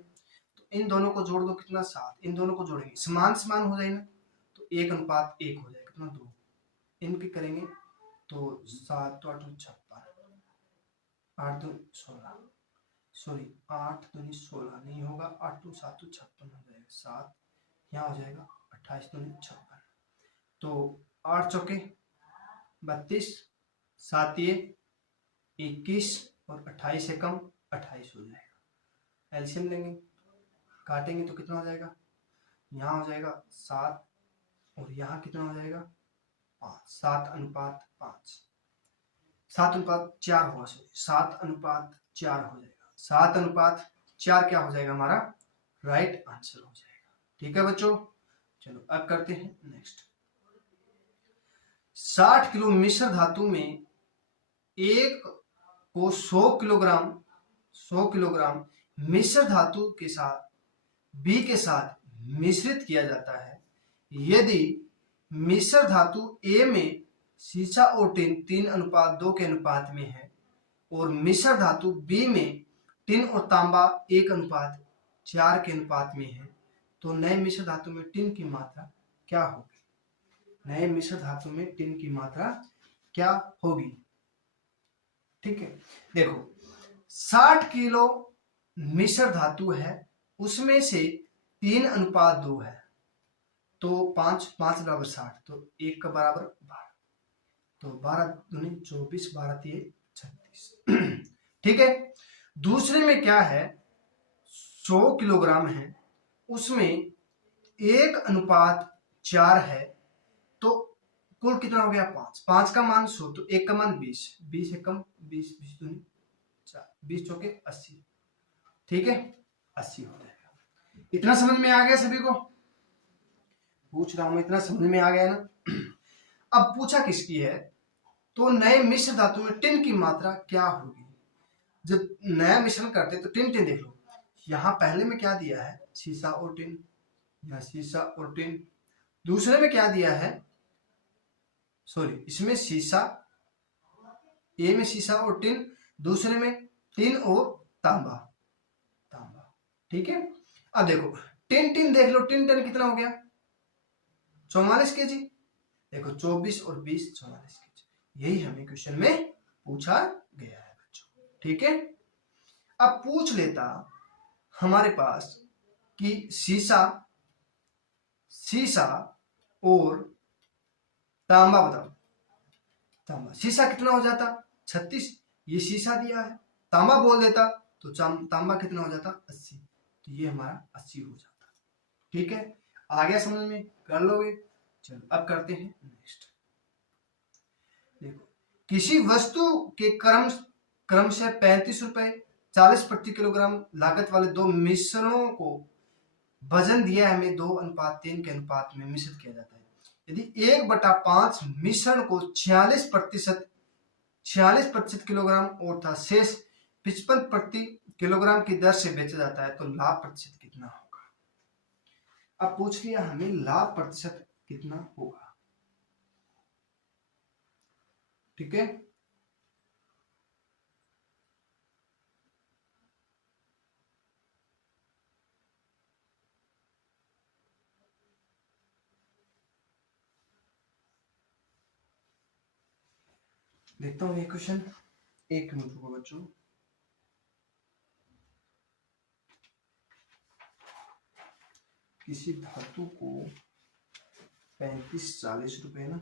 तो इन दोनों को जोड़ दो, कितना 7, इन दोनों को जोड़ेंगे समान समान हो जाए ना, तो 1:1 हो जाए, कितना 2, इनके करेंगे तो 7 तो 8 56, 8 2 16, सॉरी 8 2 16 नहीं होगा, 8 2 7 56 हो जाएगा, 7 यहाँ हो जाएगा, 28 2 56, तो 8 चौके 32, 7 ये 21 और 28 से कम 28 हो जाएगा। एलसीएम लेंगे, काटेंगे तो कितना हो जाएगा, यहाँ हो जाएगा 7 और यहाँ कितना हो जाएगा 5, 7:5, 7:4 होगा, 7:4 हो जाएगा, 7:4 क्या हो जाएगा हमारा राइट आंसर हो जाएगा। ठीक है बच्चों, चलो अब करते हैं नेक्स्ट। 60 किलो मिश्र धातु में एक को 100 किलोग्राम मिश्र धातु के साथ बी के साथ मिश्रित किया जाता है। यदि मिश्र धातु ए में सीसा और टिन 3:2 के अनुपात में है और मिश्र धातु बी में टिन और तांबा 1:4 के अनुपात में है, तो नए मिश्र धातु में टिन की मात्रा क्या होगी? नए मिश्र धातु में टिन की मात्रा क्या होगी? ठीक है, देखो 60 किलो मिश्र धातु है, उसमें से 3:2 है, तो 5 5 बराबर 60, तो 1 का बराबर 12, तो 12 दूनी 24, 12 3 36। ठीक है, दूसरे में क्या है 100 किलोग्राम है, उसमें 1:4 है, तो कुल कितना हो गया 5, 5 का मान 100, तो 1 का मान 20, 20 से कम 20, 20 दूनी 4, 20 चौके 80। ठीक है, 80 हो जाएगा। इतना समझ में आ गया सभी को? पूछ रहा हूं, इतना समझ में आ गया ना? अब पूछा किसकी है, तो नए मिश्र धातु में टिन की मात्रा क्या होगी? जब नया मिश्रण करते तो टिन टिन देख लो, यहाँ पहले में क्या दिया है सीसा और टिन, या सीसा और टिन। दूसरे में क्या दिया है, सॉरी इसमें सीसा, ए में सीसा और टिन, दूसरे में टिन और तांबा, तांबा। ठीक है, अब देखो टिन टिन देख लो, टिन टिन कितना हो गया 44 केजी। देखो 24 और 20 44 केजी, यही हमें क्वेश्चन में पूछा गया है बच्चों। ठीक है, अब पूछ लेता हमारे पास कि सीसा और तांबा बताओ, तांबा सीसा कितना हो जाता 36, ये सीसा दिया है, तांबा बोल देता तो तांबा कितना हो जाता 80, तो ये हमारा 80 हो जाता। ठीक है, आ गया समझ में, कर लोगे? चलो अब करते हैं नेक्स्ट। देखो, किसी वस्तु के क्रम से 35 रुपए 40 प्रति किलोग्राम लागत वाले दो मिश्रणों को वजन दिया है हमें 2:3 के अनुपात में मिश्रित किया जाता है। यदि 1/5 मिश्रण को 46% किलोग्राम और शेष 55 प्रति किलोग्राम की दर से बेचा जाता है, तो लाभ प्रतिशत कितना होगा? अब पूछ लिया हमें लाभ प्रतिशत कितना होगा। ठीक है, देखता हूँ ये क्वेश्चन, एक मिनट रुको बच्चों। किसी धातु को 35-40 रुपए ना,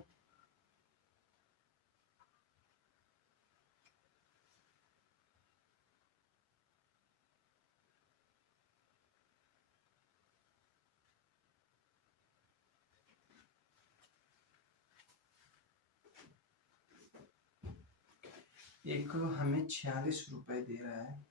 एक हमें 46 रुपए दे रहा है।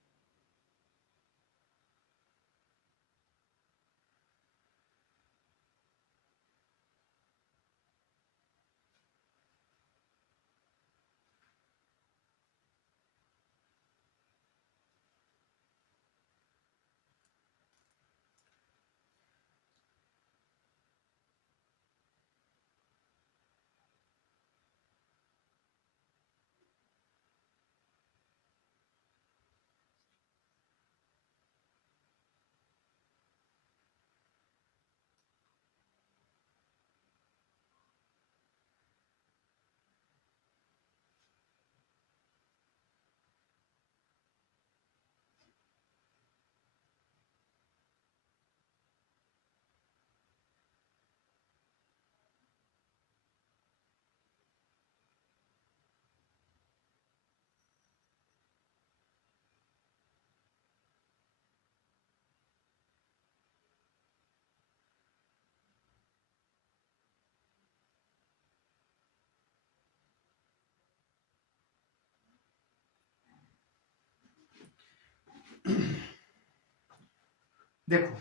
देखो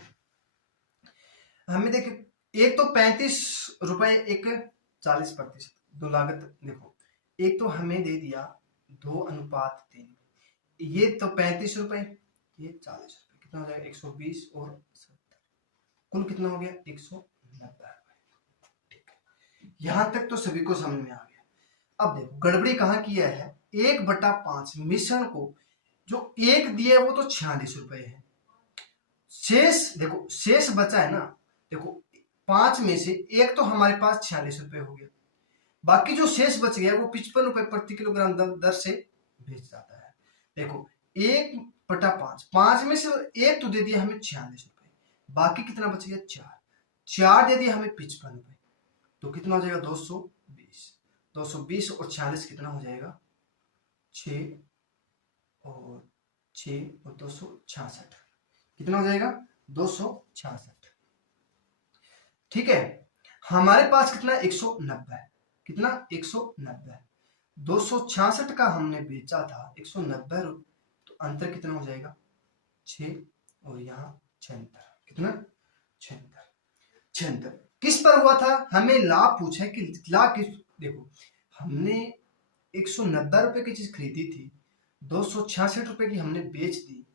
हमें देखिए, एक तो 35 रुपए, एक 40%, दो लागत। देखो एक तो हमें दे दिया 2:3, ये तो 35 रुपए, ये 40 रुपए, कितना हो जाएगा 120 और 70, कुल कितना हो गया 190 रुपए। ठीक है, यहां तक तो सभी को समझ में आ गया। अब देखो गड़बड़ी कहाँ किया है, 1/5 मिश्रण को जो एक दिया है वो तो 46 रुपए है, शेष देखो शेष बचा है ना, देखो 5 में से एक तो हमारे पास 46 रुपए हो गया, बाकी जो शेष बच गया वो 55 रुपए प्रति किलोग्राम दर से बेच जाता है। देखो 1/5, 5 में से एक तो दे दिया हमें 46 रुपए, बाकी कितना बच गया 4 दे दिया हमें 55 रुपए, तो कितना हो जाएगा 220, 220 और 46 कितना हो जाएगा 6 और 6 और 266, कितना हो जाएगा 266। ठीक है, हमारे पास कितना 190 है, कितना 190, 266 का हमने बेचा था 190, तो अंतर कितना हो जाएगा 6 और यहाँ 76, कितना 76। किस पर हुआ था, हमें लाभ पूछा है कि लाभ किस, देखो हमने 190 रुपए की चीज खरीदी थी, 266 रुपए की हमने बेच दी,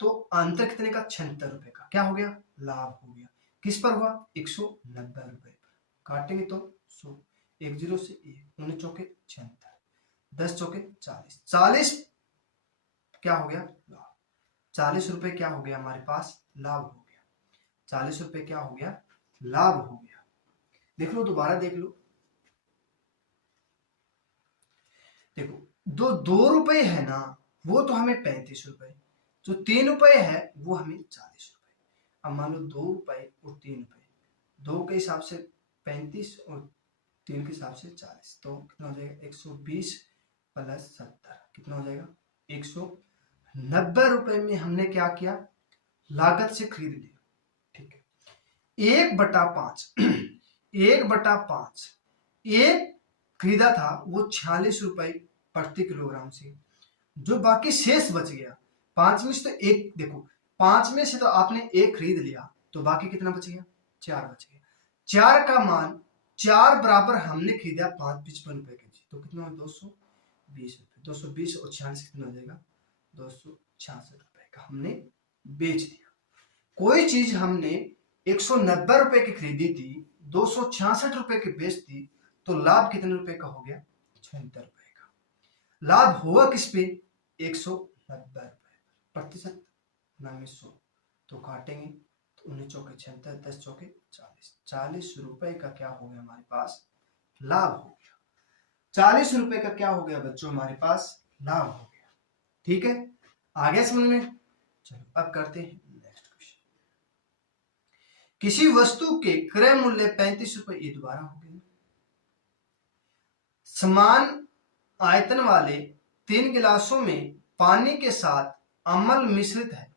तो अंतर कितने का 76 रुपए का, क्या हो गया लाभ हो गया। किस पर हुआ 190 रुपए पर, काटेंगे तो 100, 1 0 से 1, 9 चौके 76, 10 चौके 40, 40 क्या हो गया लाभ, 40 रुपए क्या हो गया हमारे पास लाभ हो गया, 40 रुपए क्या हो गया लाभ हो गया। देख लो दोबारा देख लो, देखो दो 2 रुपए है ना, वो तो हमें 35 रुपए, जो 3 रुपए है वो हमें 40 रुपए। अब मान लो 2 रुपए और 3 रुपए, 2 के हिसाब से 35 और 3 के हिसाब से 40, तो कितना हो जाएगा 120 प्लस 70, कितना हो जाएगा 190 रुपए में हमने क्या किया लागत से खरीद लिया। ठीक है, 1/5 1/5 एक खरीदा था वो 46 रुपए प्रति किलोग्राम से, जो बाकी शेष बच गया 5 में से, तो एक देखो 5 में से तो आपने एक खरीद लिया, तो बाकी कितना बच गया 4 बच गया, 4 का मान 4 बराबर हमने खरीदा 55 रुपए के जी, तो कितना हो 220 रुपए, 220 और 46 कितना हो जाएगा 266 रुपए का हमने बेच दिया। कोई चीज हमने 190 रुपए की खरीदी थी, 266 रुपए की बेच दी, तो लाभ कितने रुपए का हो गया 76 रुपए का। लाभ हुआ किस पे 190 रुपए, प्रतिशत नामे 100, तो काटेंगे तो 19 चौके 76, 10 चौके 40, 40 रुपए का क्या हो गया हमारे पास लाभ हो गया, 40 रुपए का क्या हो गया बच्चों हमारे पास लाभ हो गया। ठीक है, आ गया समझ में। चलो अब करते हैं नेक्स्ट क्वेश्चन। किसी वस्तु के क्रय मूल्य 35 रुपए, ये दोबारा हो गया। समान आयतन वाले 3 गिलासों में पानी के साथ अम्ल मिश्रित है,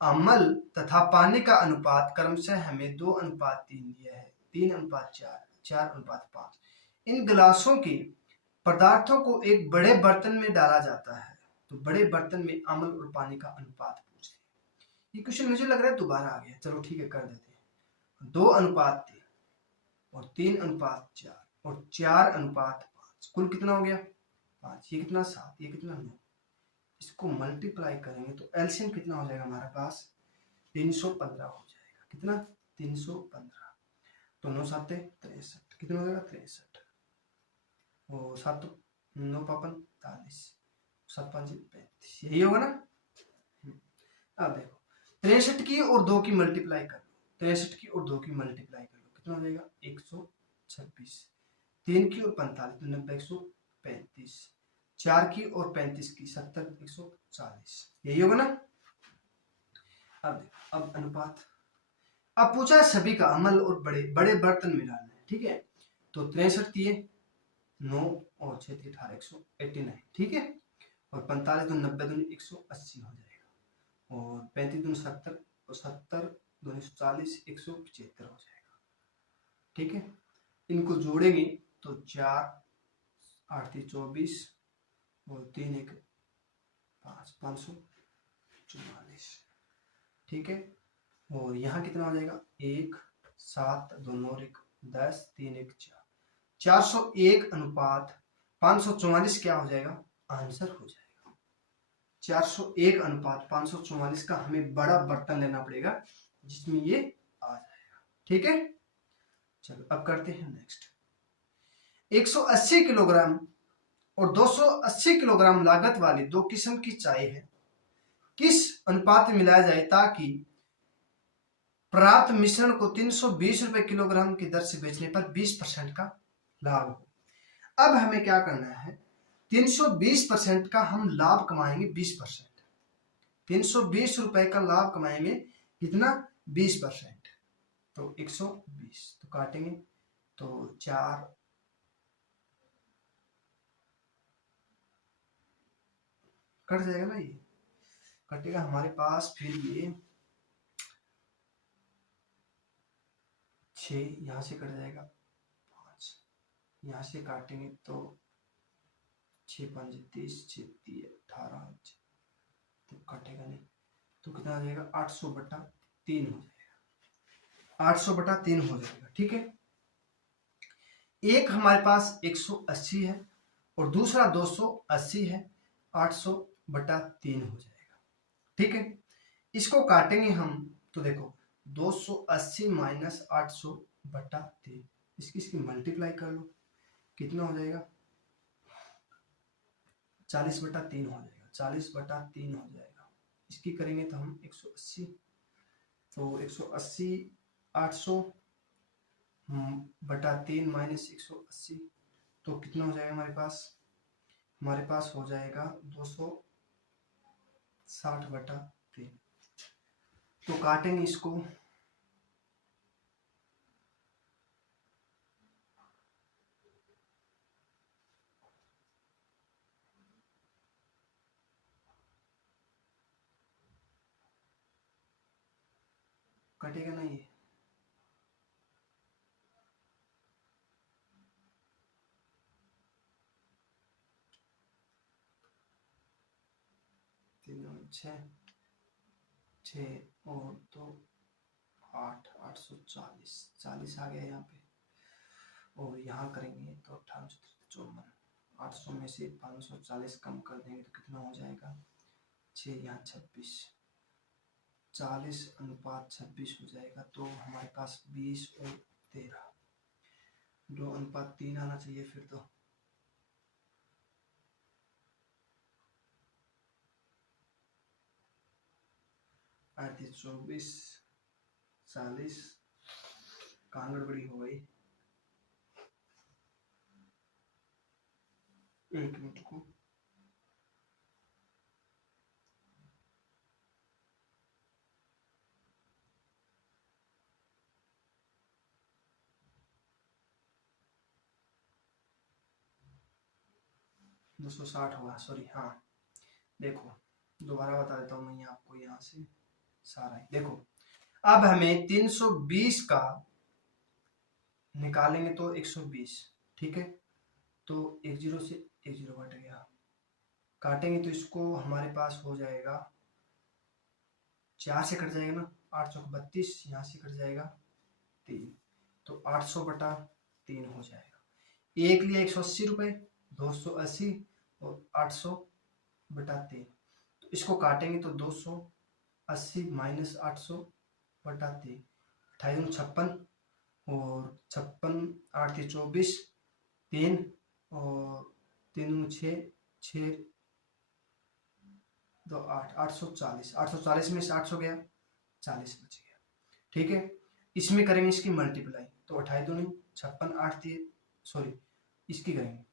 अम्ल तथा पानी का अनुपात क्रमशः हमें 2:3 दिया है, 3:4, 4:5। इन गिलासों की पदार्थों को एक बड़े बर्तन में डाला जाता है तो बड़े बर्तन में अम्ल और पानी का अनुपात पूछे। ये क्वेश्चन मुझे लग रहा है दोबारा आ गया, चलो ठीक है कर देते हैं। 2:3 और 3:4 और 4:5, कुल कितना हो गया 5, ये कितना 7, ये कितना 9। इसको मल्टीप्लाई करेंगे तो एलसीएम कितना हो जाएगा हमारे पास 315 हो जाएगा। कितना 315, तो 9 7 63, कितना हो जाएगा 63, और 7 9 5 45, 7 5 35, यही होगा ना। अब देखो 63 की और 2 की मल्टीप्लाई कर लो, 63 की और 2 की मल्टीप्लाई कर लो, कितना हो जाएगा 126, 3 की और 45 तो 90 135, 4 की और 35 की 70 140, यही होगा ना। अब देखो अब अनुपात, अब पूछा है सभी का अमल और बड़े बड़े बर्तन में डालना है, ठीक है। तो 63 दिए 9 और 6 18 189, ठीक है। और 45 दूनी 90 दूनी 180 हो जाएगा, और 35 दूनी 70 और 70 दूनी 140 175 हो जाएगा, ठीक है। इनको जोड़ेंगे तो 4 8 24 और 3 1 5 544, ठीक है। और यहाँ कितना हो जाएगा 1 7 2 9 1 10 3 1 4, 401 अनुपात 544 क्या हो जाएगा आंसर हो जाएगा। 401 अनुपात 544 का हमें बड़ा बर्तन लेना पड़ेगा जिसमें ये आ जाएगा, ठीक है। चलो अब करते हैं नेक्स्ट। 180 किलोग्राम और 280 किलोग्राम लागत वाली दो किस्म की चाय है, किस अनुपात में मिलाया जाए ताकि प्राप्त मिश्रण को 320 रुपए किलोग्राम की दर से बेचने पर 20% का लाभ हो। अब हमें क्या करना है 320% का हम लाभ कमाएंगे 20%, 320 रुपए का लाभ कमाएंगे कितना 20%, तो 120, तो काटेंगे तो 4 कट जाएगा ना, ये कटेगा हमारे पास, फिर ये 6 यहाँ से कट जाएगा, 5 यहाँ से काटेंगे तो 6 5 30 6 3 18, तो कटेगा नहीं, तो कितना आ जाएगा 800/3 हो जाएगा, 800/3 हो जाएगा, ठीक है। एक हमारे पास 180 है और दूसरा 280 है, 800/3 हो जाएगा, ठीक है। इसको काटेंगे हम तो देखो 280 माइनस 800/3, इसकी मल्टीप्लाई कर लो, कितना हो जाएगा 40/3 हो जाएगा, 40/3 हो जाएगा। इसकी करेंगे तो हम 180, तो 180 800/3 माइनस 180, तो कितना हो जाएगा हमारे पास हो जाएगा 260/3, तो काटेंगे इसको, कटेगा ना ये, छः और 2 8 840, 40 आ गया यहाँ पे, और यहाँ करेंगे तो 18 54, 800 में से 540 कम कर देंगे तो कितना हो जाएगा 6 यहाँ 26, 40/26 हो जाएगा, तो हमारे पास 20 और 13, 2:3 आना चाहिए फिर तो, आती 24 40, कहाँ गड़बड़ी हो गई, 1 मिनट को, दो 260 होगा, सॉरी। हाँ देखो दोबारा बता देता हूँ मैं आपको, यहाँ से सारा ही देखो, अब हमें 320 का निकालेंगे तो 120, ठीक है। तो 10 से 10 कट गया, काटेंगे तो इसको हमारे पास हो जाएगा 4 से कट जाएगा ना, 8 चौक 32, यहाँ से कट जाएगा 3, तो 800 बटा 3 हो जाएगा। एक लिया 180 रुपये, 280 और 800 बटा 3, तो इसको काटेंगे तो 280 माइनस 800 बटा 3, 58 और 56, 8 3 24, 3 और 3 6 6 2 8, 840, 840 में से 800 गया, 40 बच गया। ठीक है, इसमें करेंगे इसकी मल्टीप्लाई, तो 28 दूनी 56, 8 3 सॉरी इसकी करेंगे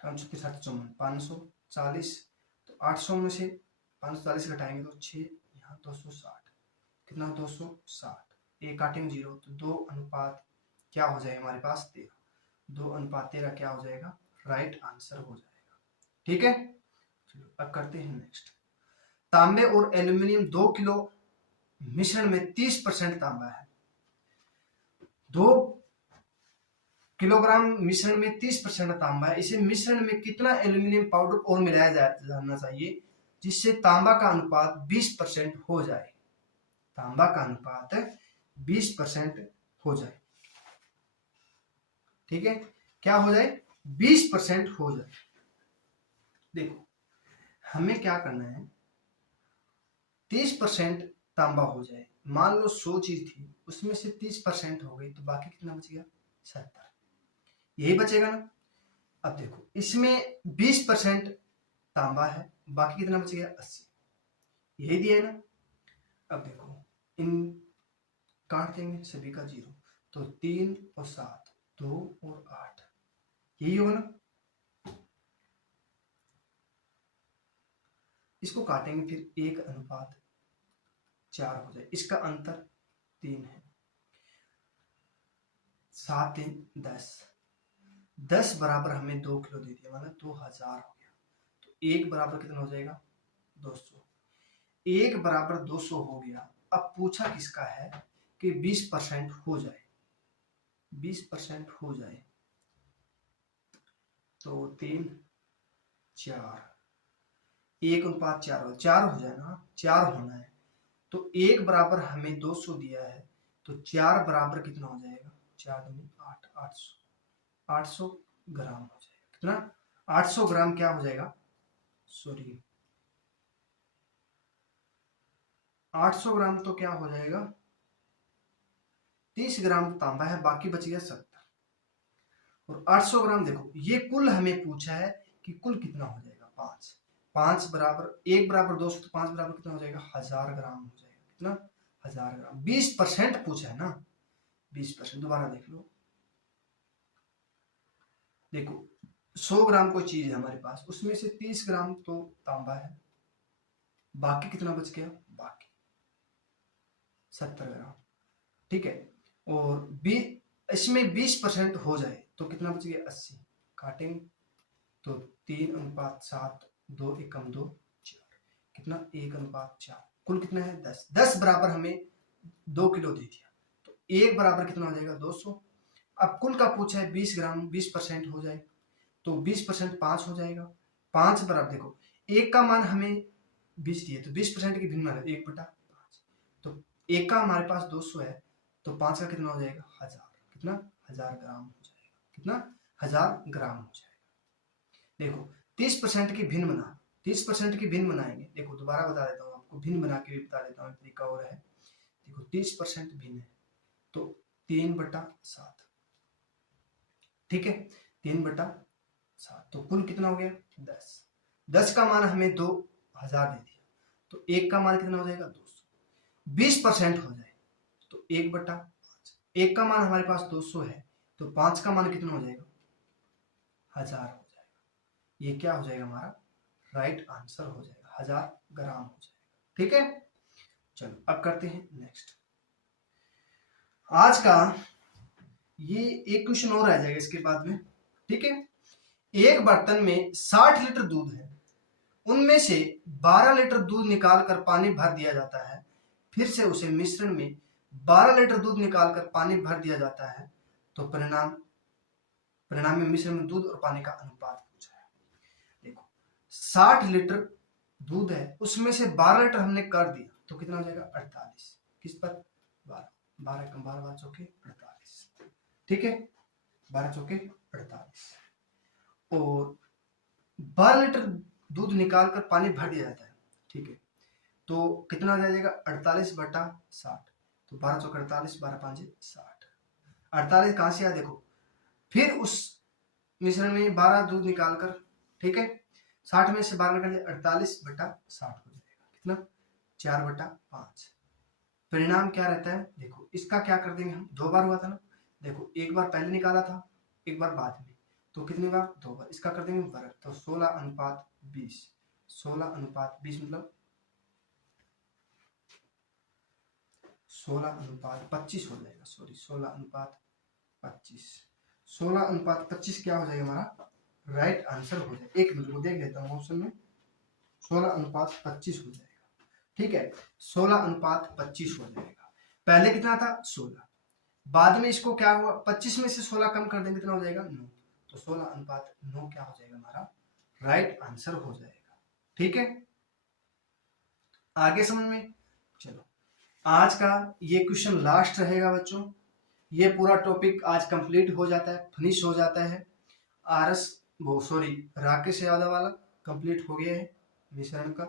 540, तो 800 में से 540 घटाएंगे तो 6, यहाँ 260, कितना 260, एक काटेंगे 0, तो 2 अनुपात क्या हो जाएगा हमारे पास 13, 2 अनुपात 13 क्या हो जाएगा, राइट आंसर हो जाएगा। ठीक है, चलो अब करते हैं नेक्स्ट। तांबे और एल्यूमिनियम 2 किलो मिश्रण में 30% तांबा है। 2 किलोग्राम मिश्रण में 30% तांबा है। इसे मिश्रण में कितना एल्यूमिनियम पाउडर और मिलाया जाना चाहिए जिससे तांबा का अनुपात 20% हो जाए। तांबा का अनुपात 20% हो जाए। ठीक है, क्या हो जाए, 20% हो जाए। देखो हमें क्या करना है, 30% तांबा हो जाए। मान लो 100 चीज थी, उसमें से 30% हो गई, तो बाकी कितना बच गया, 70, यही बचेगा ना। अब देखो इसमें 20% तांबा है, बाकी कितना बच गया, 80, यही दिया है ना। अब देखो इन काट देंगे सभी का 0, तो 3 और 7, 2 और 8, यही होगा ना। इसको काटेंगे फिर 1 अनुपात 4 हो जाए, इसका अंतर 3 है, 7 3 10, 10 बराबर हमें 2 किलो दे दिया, मतलब 2000 हो गया। तो 1 बराबर कितना हो जाएगा, 200, 1 बराबर 200 हो गया। अब पूछा किसका है कि 20% हो जाए, 20% हो जाए, तो 3 4, 1 अनुपात 4 4 हो जाए ना, 4 होना है। तो 1 बराबर हमें 200 दिया है, तो 4 बराबर कितना हो जाएगा, 4 दूनी 8, 800 ग्राम हो जाएगा। कितना, 800 ग्राम क्या हो जाएगा, सॉरी 800 ग्राम तो क्या हो जाएगा, 30 ग्राम तांबा है, बाकी बच गया 70, और 800 ग्राम देखो ये कुल हमें पूछा है कि कुल कितना हो जाएगा, 5, 5 बराबर 1 बराबर 200, तो 5 बराबर कितना हो जाएगा, 1000 ग्राम हो जाएगा। कितना, 1000 ग्राम। 20% पूछा है ना, 20%। दोबारा देख लो, देखो 100 ग्राम कोई चीज है हमारे पास, उसमें से 30 ग्राम तो तांबा है, बाकी कितना बच गया, बाकी 70 ग्राम। ठीक है, और इसमें 20% हो जाए तो कितना बच गया, 80, काटेंगे तो 3 अनुपात 7, 2 एकम 2 4, कितना 1 अनुपात 4, कुल कितना है 10, 10 बराबर हमें 2 किलो दे दिया, तो 1 बराबर कितना हो जाएगा, 200। अब कुल का पूछा है 20 ग्राम, 20% हो जाए, तो 20% 5 हो जाएगा, 5 बराबर देखो 1 का मान हमें 20 दिए, तो 20% की भिन्न मान 1/5, तो 1 का हमारे पास 200 है, तो 5 का कितना हो जाएगा, 1000, कितना 1000 ग्राम हो जाएगा, कितना 1000 ग्राम हो जाएगा। देखो 30% की भिन्न बना, 30% की भिन्न बनाएंगे, देखो दोबारा बता देता हूँ आपको, भिन्न बना के भी बता देता हूँ, तरीका और है। देखो 30% भिन्न है, तो 3/7, ठीक है, 3/7, तो कुल कितना हो गया, 10, 10 का मान हमें 2000 दे दिया, तो 1 का मान कितना हो जाएगा, 200, 20% हो जाए तो 1/5, 1 का मान हमारे पास 200 है, तो 5 का मान कितना हो जाएगा, 1000 हो जाएगा। ये क्या हो जाएगा, हमारा राइट आंसर हो जाएगा, 1000 ग्राम हो जाएगा। ठीक है, चलो अब करते हैं नेक्स्ट। आज का ये एक क्वेश्चन और आ जाएगा इसके बाद में। ठीक है, एक बर्तन में 60 लीटर दूध है, उनमें से 12 लीटर दूध निकालकर पानी भर दिया जाता है, फिर से उसे मिश्रण में 12 लीटर दूध निकालकर पानी भर दिया जाता है, तो परिणाम परिणाम में मिश्रण में दूध और पानी का अनुपात पूछा है। देखो 60 लीटर दूध है, उसमें से 12 लीटर हमने कर दिया तो कितना हो जाएगा 48। किस पर 12, 12 चौके 48, ठीक है 12 चौके 48। और 12 लीटर दूध निकाल कर पानी भर दिया जाता है, ठीक है, तो कितना आ जाएगा 48/60, तो 12 चौके 48, 12 5 60। 48 कहां से आया देखो, फिर उस मिश्रण में 12 दूध निकाल कर, ठीक है 60 में से 12 निकाल 48/60 हो जाएगा, कितना 4/5। परिणाम क्या रहता है देखो, इसका क्या कर देंगे हम, 2 बार हुआ था ना, देखो एक बार पहले निकाला था, एक बार बाद में, तो कितनी बार 2 बार, इसका कर देंगे वर्ग, तो 16/20, 16/20 मतलब 16/25 हो जाएगा, सॉरी 16/25, 16/25 क्या हो जाएगा हमारा राइट आंसर हो जाएगा। एक मिनट को देख लेता हूँ ऑप्शन में, 16/25 हो जाएगा, ठीक है 16/25 हो जाएगा। पहले कितना था 16, बाद में इसको क्या हुआ 25 में से 16 कम कर देंगे कितना हो जाएगा 9, तो 16/9 क्या हो जाएगा हमारा राइट आंसर हो जाएगा, ठीक है। आगे समझ में, चलो आज का ये क्वेश्चन लास्ट रहेगा बच्चों, ये पूरा टॉपिक आज कंप्लीट हो जाता है, फिनिश हो जाता है। राकेश यादव वाला कंप्लीट हो गया है मिश्रण का,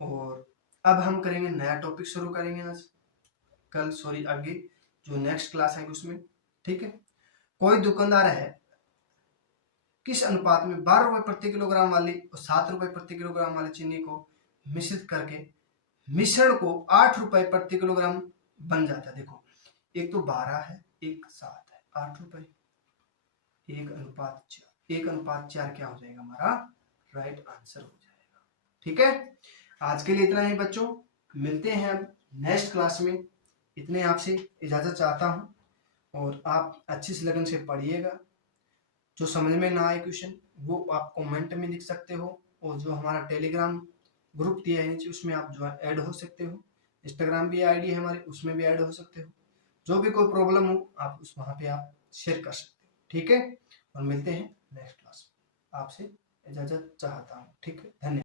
और अब हम करेंगे नया टॉपिक शुरू करेंगे आज कल आगे जो नेक्स्ट क्लास है उसमें, ठीक है। कोई दुकानदार है किस अनुपात में 12 रुपए प्रति किलोग्राम वाली और 7 रुपए प्रति किलोग्राम वाली चीनी को मिश्रित करके मिश्रण को 8 रुपए प्रति किलोग्राम बन जाता है। देखो एक तो 12 है, एक 7 है, 8 रुपए, 1/4, 1/4 क्या हो जाएगा हमारा राइट आंसर हो जाएगा, ठीक है। आज के लिए इतना ही बच्चों, मिलते हैं अब नेक्स्ट क्लास में। इतने आपसे इजाजत चाहता हूं, और आप अच्छी से लगन से पढ़िएगा। जो समझ में ना आए क्वेश्चन वो आप कमेंट में लिख सकते हो, और जो हमारा टेलीग्राम ग्रुप दिया है नीचे उसमें आप जो ऐड हो सकते हो, इंस्टाग्राम भी आईडी है हमारे उसमें भी ऐड हो सकते हो। जो भी कोई प्रॉब्लम हो आप उस वहां पे आप शेयर कर सकते हो, ठीक है। और मिलते हैं नेक्स्ट क्लास में, आपसे इजाजत चाहता हूँ, ठीक है, धन्यवाद।